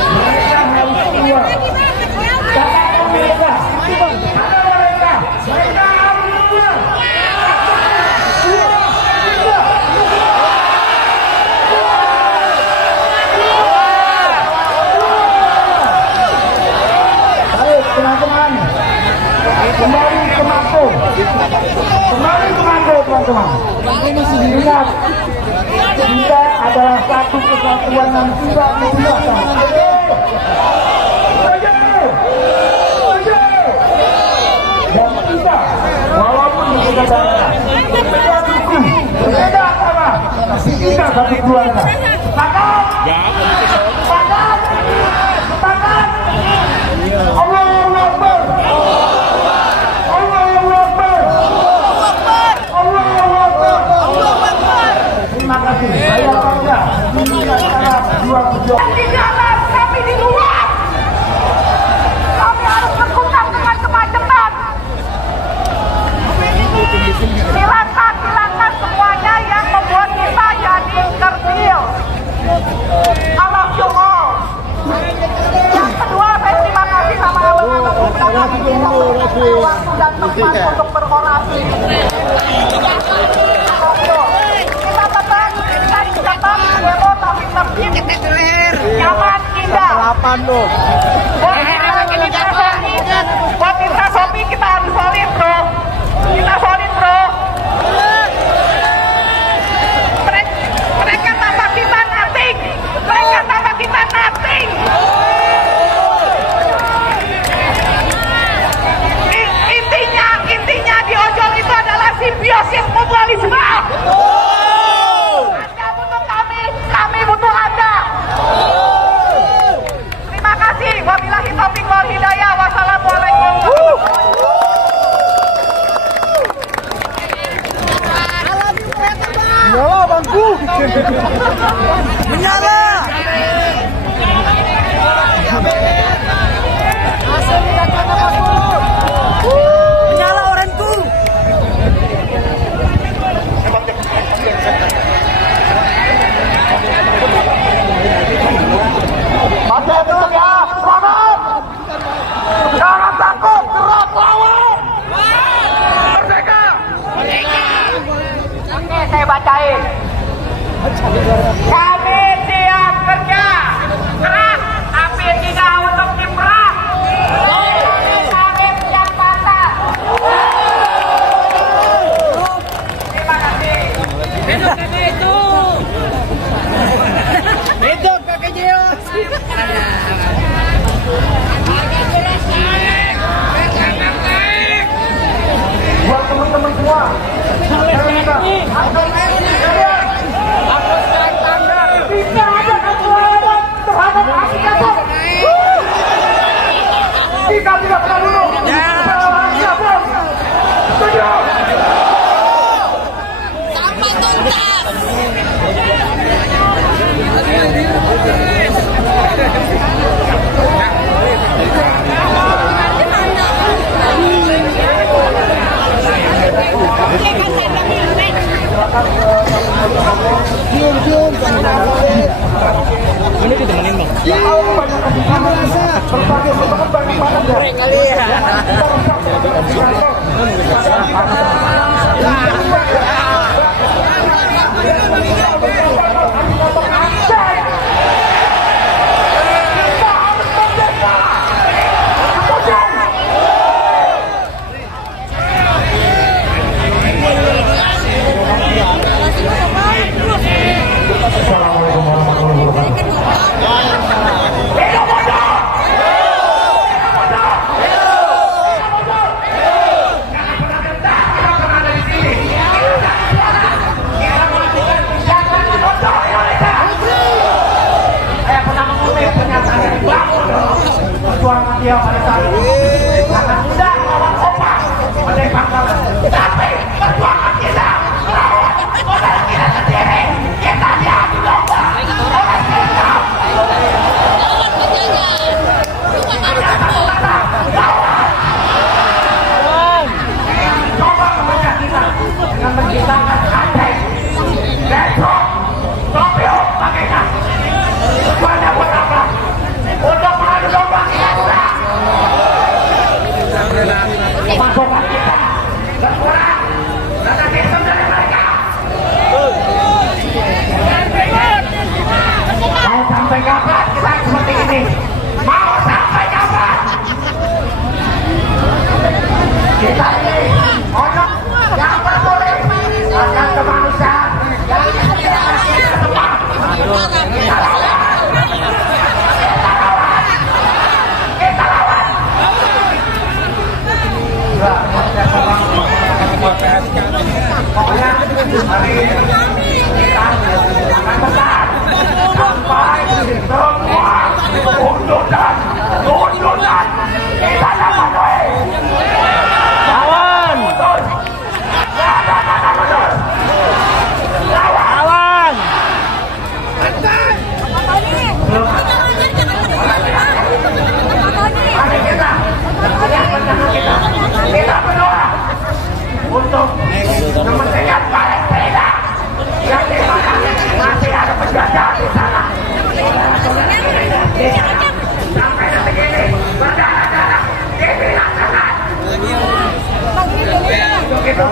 mereka harus keluar. Katakan mereka, ada mereka harus keluar. Teman-teman, kembali ke Mako, teman-teman. Ingat, kita adalah satu kesatuan yang tidak memisahkan. Dan kita, walaupun berbeda daerah, berbeda suku, berbeda agama, tapi kita satu keluarga. Sepakat? Sepakat? Allahu Akbar. Allahu Akbar. Allahu Akbar. Terima kasih. Saya bangga melihat cara berjuang. Di dalam, kami di luar. Kami harus berkutat dengan kemacetan. Hilangkan semuanya yang membuat kita jadi kerdil. I love you all. Yang kedua, saya terima kasih sama abang-abang muda kami yang memberikan waktu dan tempat untuk berorasi. Kita tetap demo tapi tertib, nyaman, indah. Buat Intrasofi kita harus solid, bro. Kita solid, bro. Mereka tanpa kita nothing. Mereka tanpa kita nothing. Intinya di ojol itu adalah simbiosis mutualisme. Anda butuh kami butuh Anda. Terima kasih. Wabillahi taufiq wal hidayah. Wassalamualaikum. Menyala bangku. Menyala. Menyala oranku. Masih terus ya, semangat. Jangan takut, gerak lawan. Merdeka. Oke, saya bacain. Kami siap kerja keras, tapi tidak untuk diperang. Kami siap patah. Terima kasih. Hidup kakek Jeos. Buat teman-teman semua, saya minta, aku tanda dia pada saat itu. Karena sudah melawan Opa, menembak kalah. Tapi perjuangan kita lawan modal kita sendiri. Kita diadu domba oleh kita. Lawan penjajah. Bukan Lawan. Coba memecah kita dengan menciptakan Aceh, Depok, Tokyo, Bagaikan. Tujuannya buat apa? Untuk mengadu domba kita kurang. Pasukan kita berkurang. Karena sistem dari mereka. Mau sampai kapan kita seperti ini? Mau sampai kapan? Kita ini orang yang peduli akan kemanusiaan yang disediakan kita semua. Kita lawan. Kita lawan. Kita lawan. Pokoknya hari ini kita akan besar sampai semua tuntutan kita dapat doa. Lawan. Lawan. Mari kita berdoa untuk kemerdekaan Palestina yang di mana masih ada penjajah di sana. Sampai detik ini berdarah-darah dibinasakan. Begitu.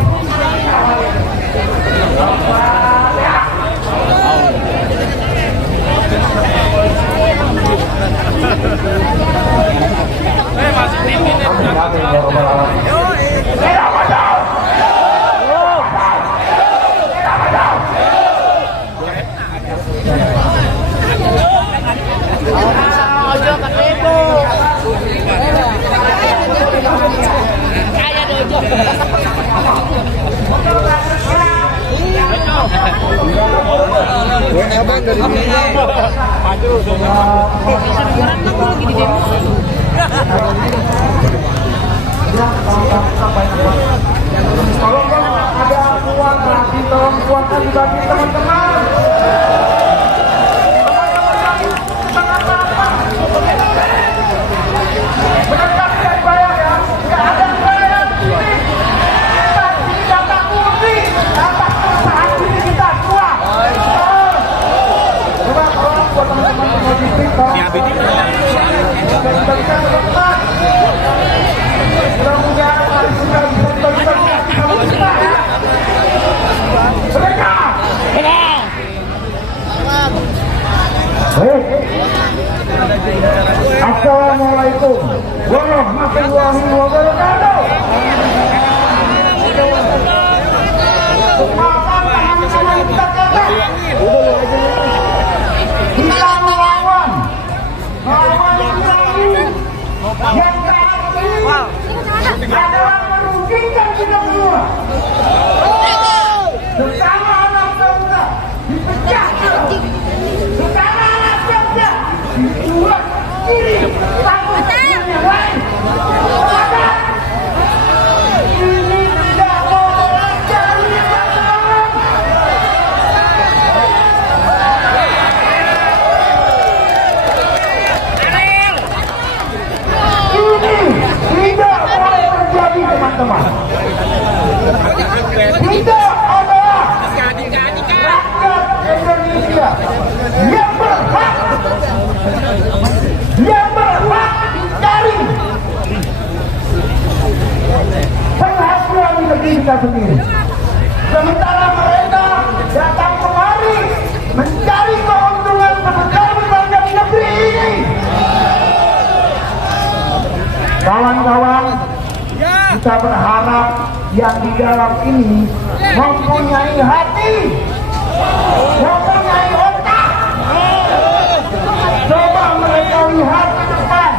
Abang dari sini. Tolong ada uang lagi, tolong kuatkan dibagi teman-teman. Benar-benar tidak bayar ya, nggak ada bayar di sini. Kita tidak takuti atas keresahan diri kita semua. Coba tolong buat teman-teman logistik, tolong. Kita teman-teman. Mudah-mudahan hari sudah bisa sama kita ya. Mereka. Assalamualaikum warahmatullahi wabarakatuh. Kita melawan yang berarti adalah merugikan kita semua. Terutama anak bangsa dipecah, terutama anak bangsa dibuat diri takut dengan yang lain. Maka ini tidak boleh jadi teman-teman. Ini tidak boleh terjadi teman-teman. Kita adalah rakyat Indonesia yang berhak mencari penghasilan di negeri kita sendiri. Sementara mereka datang kemari mencari keuntungan sebesar-besarnya di negeri ini. Kawan-kawan, kita berharap yang di dalam ini mempunyai hati, mempunyai otak. Coba mereka lihat ke depan.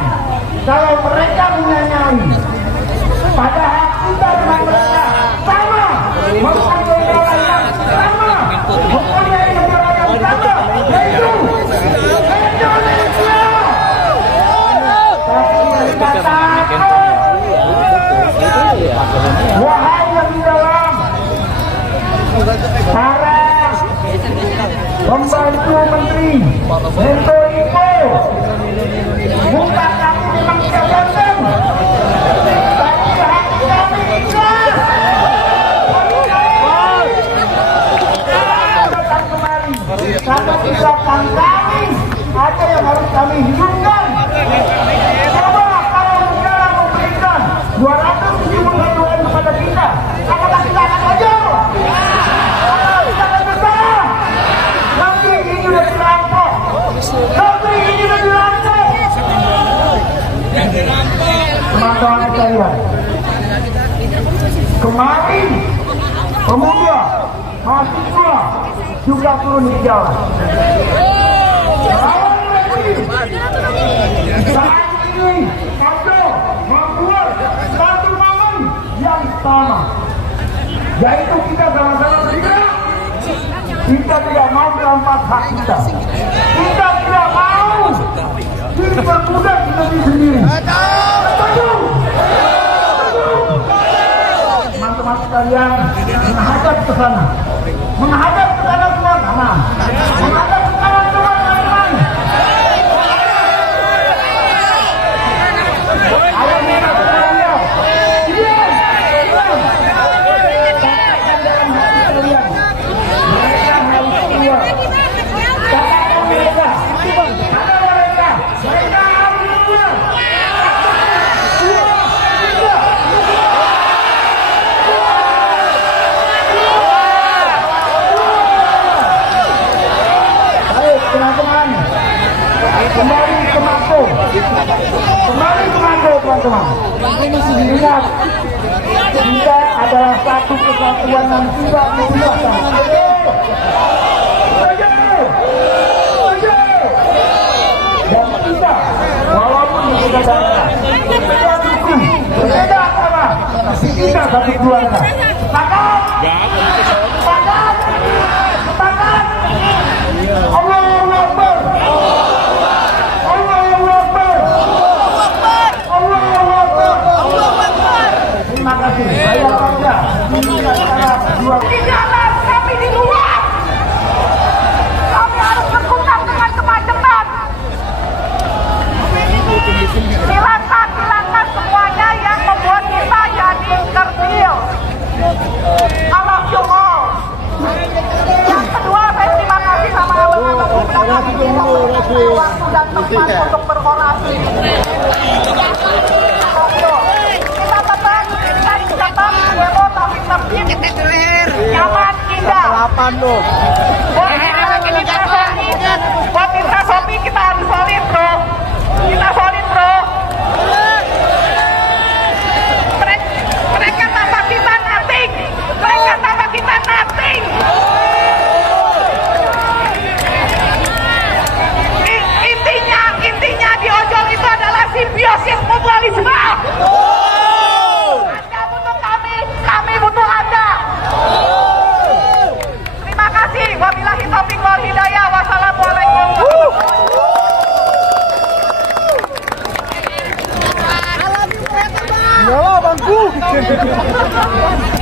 Kalau mereka menyanyai, padahal kita dengan mereka sama, mempunyai negara yang sama, mempunyai negara yang sama, yaitu Indonesia. Tapi mereka Wahai yang di dalam, para pembantu menteri, Menko Info, muka kami memang tidak ganteng, tapi hati kami ikhlas. Datang kemari, karena tindakan kami ada yang harus kami hidupkan. Coba kalau negara memberikan 271 M kepada kita, apakah kita akan wajar? Kita akan bersalah. Nanti ini sudah dirampok. Nanti ini sudah dirampok. Teman-teman sekalian, kemarin pemuda, mahasiswa juga turun di jalan. Saat ini kami membuat satu momen yang sama, yaitu kita sama-sama bergerak. Kita tidak mau merampas hak kita. Kita tidak mau diperbudak di negeri sendiri. Teman-teman sekalian, menghadap ke sana, menghadap ke sana semua kanan, menghadap ke kanan semua kanan. Ayo minta sekalian. Diam. Katakan dalam hati kalian, mereka harus keluar. Katakan mereka, mereka harus keluar. Baik teman-teman, kembali ke Mako. Kembali ke Mako teman-teman. Ingat, kita adalah satu kesatuan yang tidak memisahkan. Dan kita, walaupun berbeda daerah, berbeda suku, berbeda agama, tapi kita satu keluarga. Sepakat? Sepakat? Sepakat? Allahu Akbar. Allahu Akbar. Allahu Akbar. Terima kasih. Saya bangga. Di dalam, kami di luar. Kami harus berkutat dengan kemacetan. Silakan semuanya yang membuat kita jadi kerdil. I love you all. Yang kedua, saya terima kasih sama abang-abang di belakang ini yang memberikan waktu dan tempat untuk berorasi. Kita tetap demo tapi tertib, nyaman, indah. Buat Mitra Sopi kita harus solid bro. Kita solid bro. Mereka tanpa kita nothing. Mereka tanpa kita nothing. Intinya di ojol itu adalah simbiosis mutualisme. Anda butuh kami butuh Anda. Terima kasih. Wabillahi taufiq wal hidayah. Wassalamualaikum. Menyala bangku.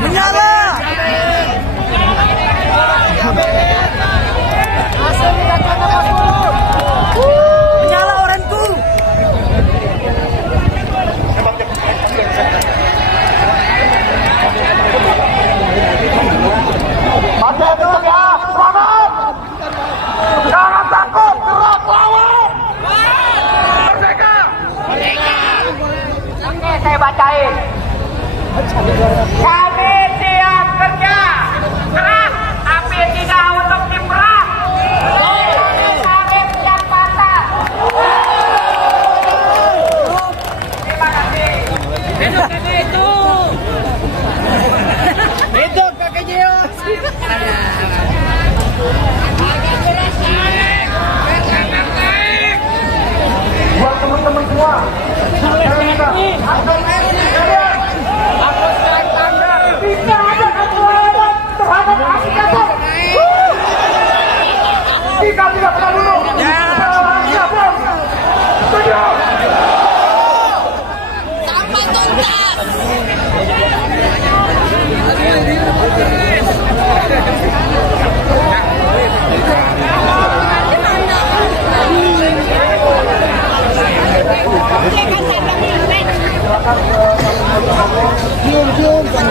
Menyala. Menyala oranku. Masih hidup ya, selamat. Jangan takut, gerak lawan. Merdeka. Oke, saya bacain. Kami siap kerja, keras, tapi tidak untuk diperang. Kami siap patah. Terima kasih. Hidup kakak itu. Hidup kakak Jios. Buat teman-teman semua, saya minta,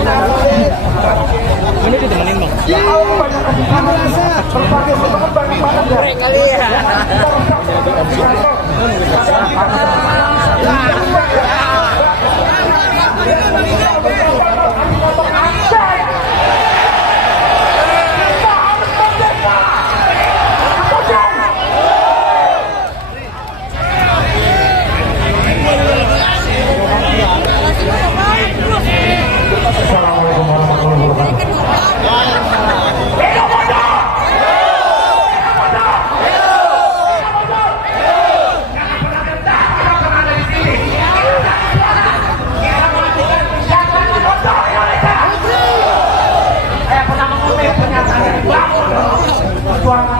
Ini ditemenin bang. Kali ya.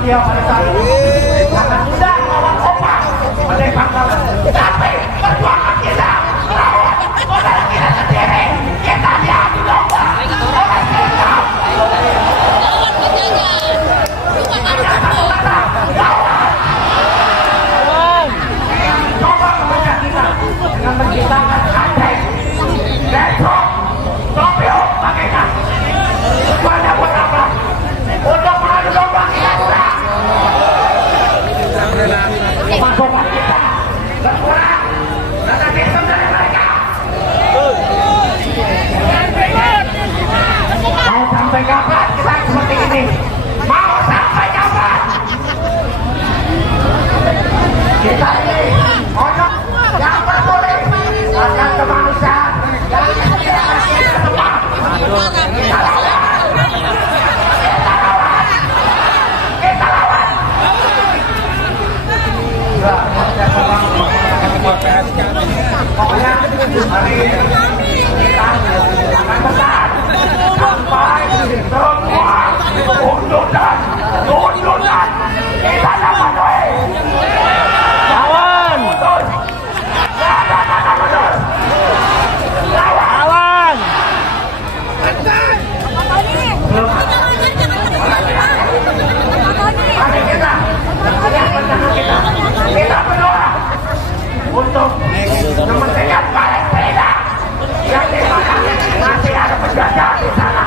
Dia pada saat ini sangat mudah melawan opak menembak kalah, tapi perjuangan kita lawan modal kita sendiri. Kita diadu domba oleh kita. Lawan penjaga. Bukan lawan. Coba memecah kita dengan menciptakan antek, besok, Tokyo, bagaimana? Semuanya buat apa? Untuk mengadu domba kita kurang. Pasukan kita berkurang dengan sistem dari mereka. Mau sampai kapan kita seperti ini? Mau sampai kapan? Kita ini orang yang peduli akan kemanusiaan dan kesejahteraan kita semua. Kita lawan. Kita lawan. Pokoknya hari ini kita akan besar sampai semua tuntutan kita dapat doa. Lawan. Lawan. Mari kita berdoa untuk kementerian Palestina yang di mana masih ada penjajah di sana.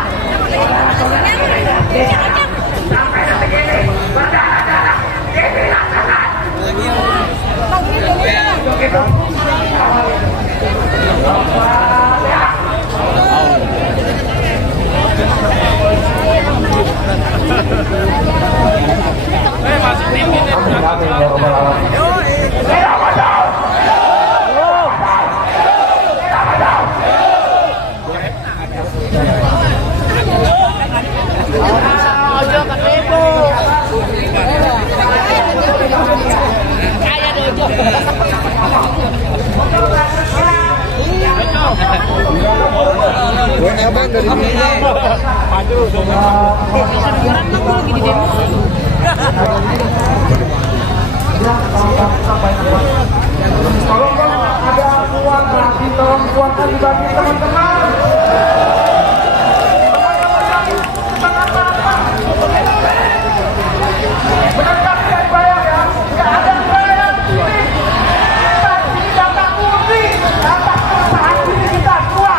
Sampai detik ini berdarah-darah dibinasakan. Untuk itu, Abang dari sini. kalau ada uang lagi, tolong buatkan dibagi teman-teman. Benar tidak dibayar ya? Tidak ada dibayar. Kita tidak takut atas perusahaan diri kita semua.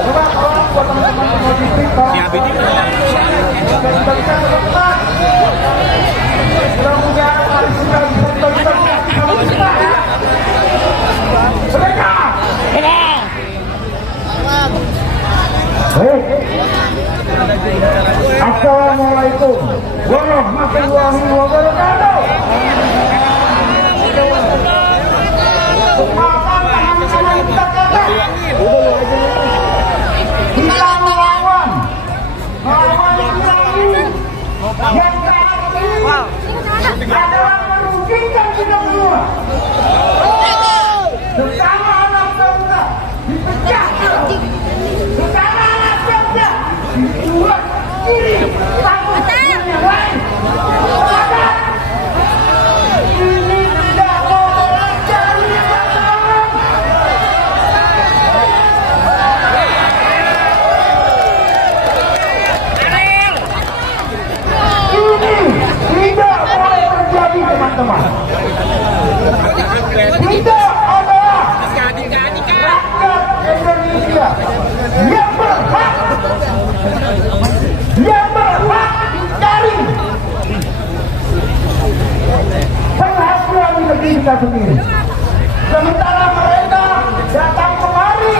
Coba tolong buat teman-teman logistik, tolong. Kita teman-teman. Mudah-mudahan hari sudah bisa kita ya. Mereka. Baik. Assalamualaikum warahmatullahi wabarakatuh. Maafkan tangan kanan kita kata. Kita melawan yang saat ini adalah merugikan kita semua. Bersama anak bangsa dipecah, bersama anak bangsa dibuat diri takut dengan yang lain. Maka ini tidak boleh. yang berhak mencari penghasilan di negeri kita sendiri. Sementara mereka datang kemari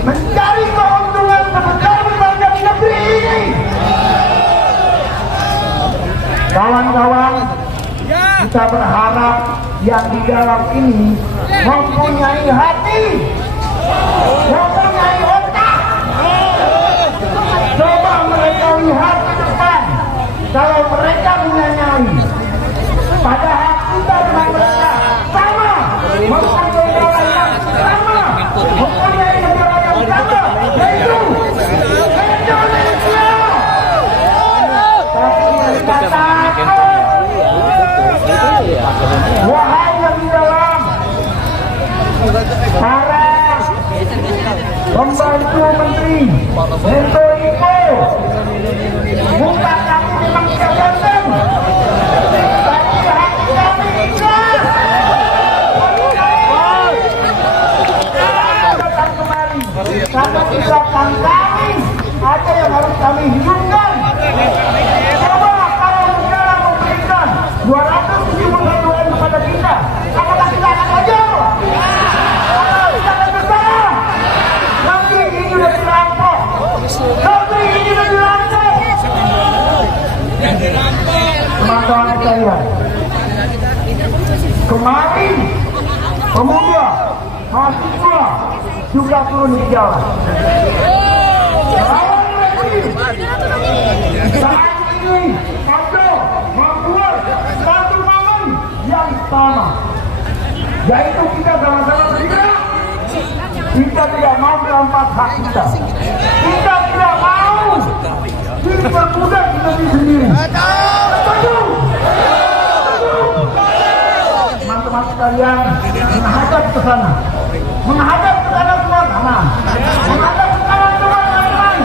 mencari keuntungan sebesar besarnya di negeri ini. Kawan-kawan, kita berharap yang di dalam ini mempunyai hati, mempunyai otak. Coba mereka lihat ke depan. Kalau mereka menyanyai, padahal kita dengan mereka sama, mempunyai negara yang sama, mempunyai negara yang sama, yaitu Indonesia. Tapi mereka takut. Wahai yang di dalam, para pembantu menteri, Menko Info, muka kami memang tidak ganteng, tapi hati kami ikhlas. Datang kemari, karena tindakan kami ada yang harus kami hidupkan. Coba kalau negara memberikan 271 M kepada kita, apakah kita akan maju? Kita akan bersalah. Negeri ini sudah dirampok. Negeri ini sudah dirampok. Teman-teman sekalian, kemarin pemuda, mahasiswa juga turun di jalan. Saat ini ada membuat satu momen yang sama, yaitu kita sama-sama bergerak. Kita tidak mau merampas hak kita. Kita tidak mau diperbudak di negeri sendiri. Setuju? Teman-teman sekalian, menghadap ke sana, menghadap ke sana semua kanan, menghadap ke kanan semua kanan.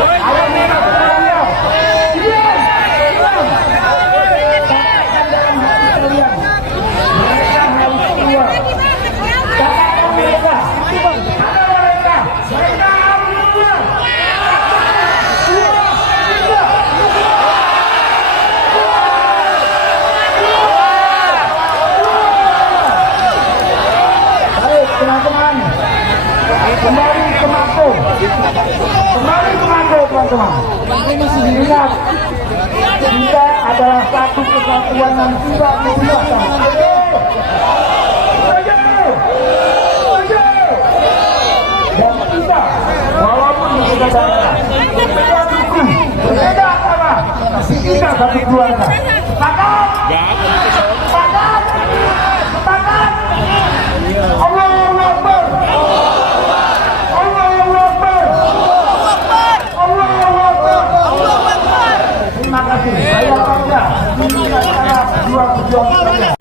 Ayo minta sekalian, diam, diam. Katakan dalam hati kalian, mereka harus keluar. Katakan mereka, ada mereka harus keluar. Baik teman-teman, kembali ke Mako. Kembali ke Mako teman-teman. Ingat, kita adalah satu kesatuan yang tidak memisahkan. Dan kita, walaupun berbeda daerah, berbeda suku, berbeda agama, tapi kita satu keluarga. Sepakat? Sepakat? Sepakat? Allahu Akbar. Allahu Akbar. Allahu Akbar. Terima kasih. Saya bangga. Ini adalah dua tujuan kita.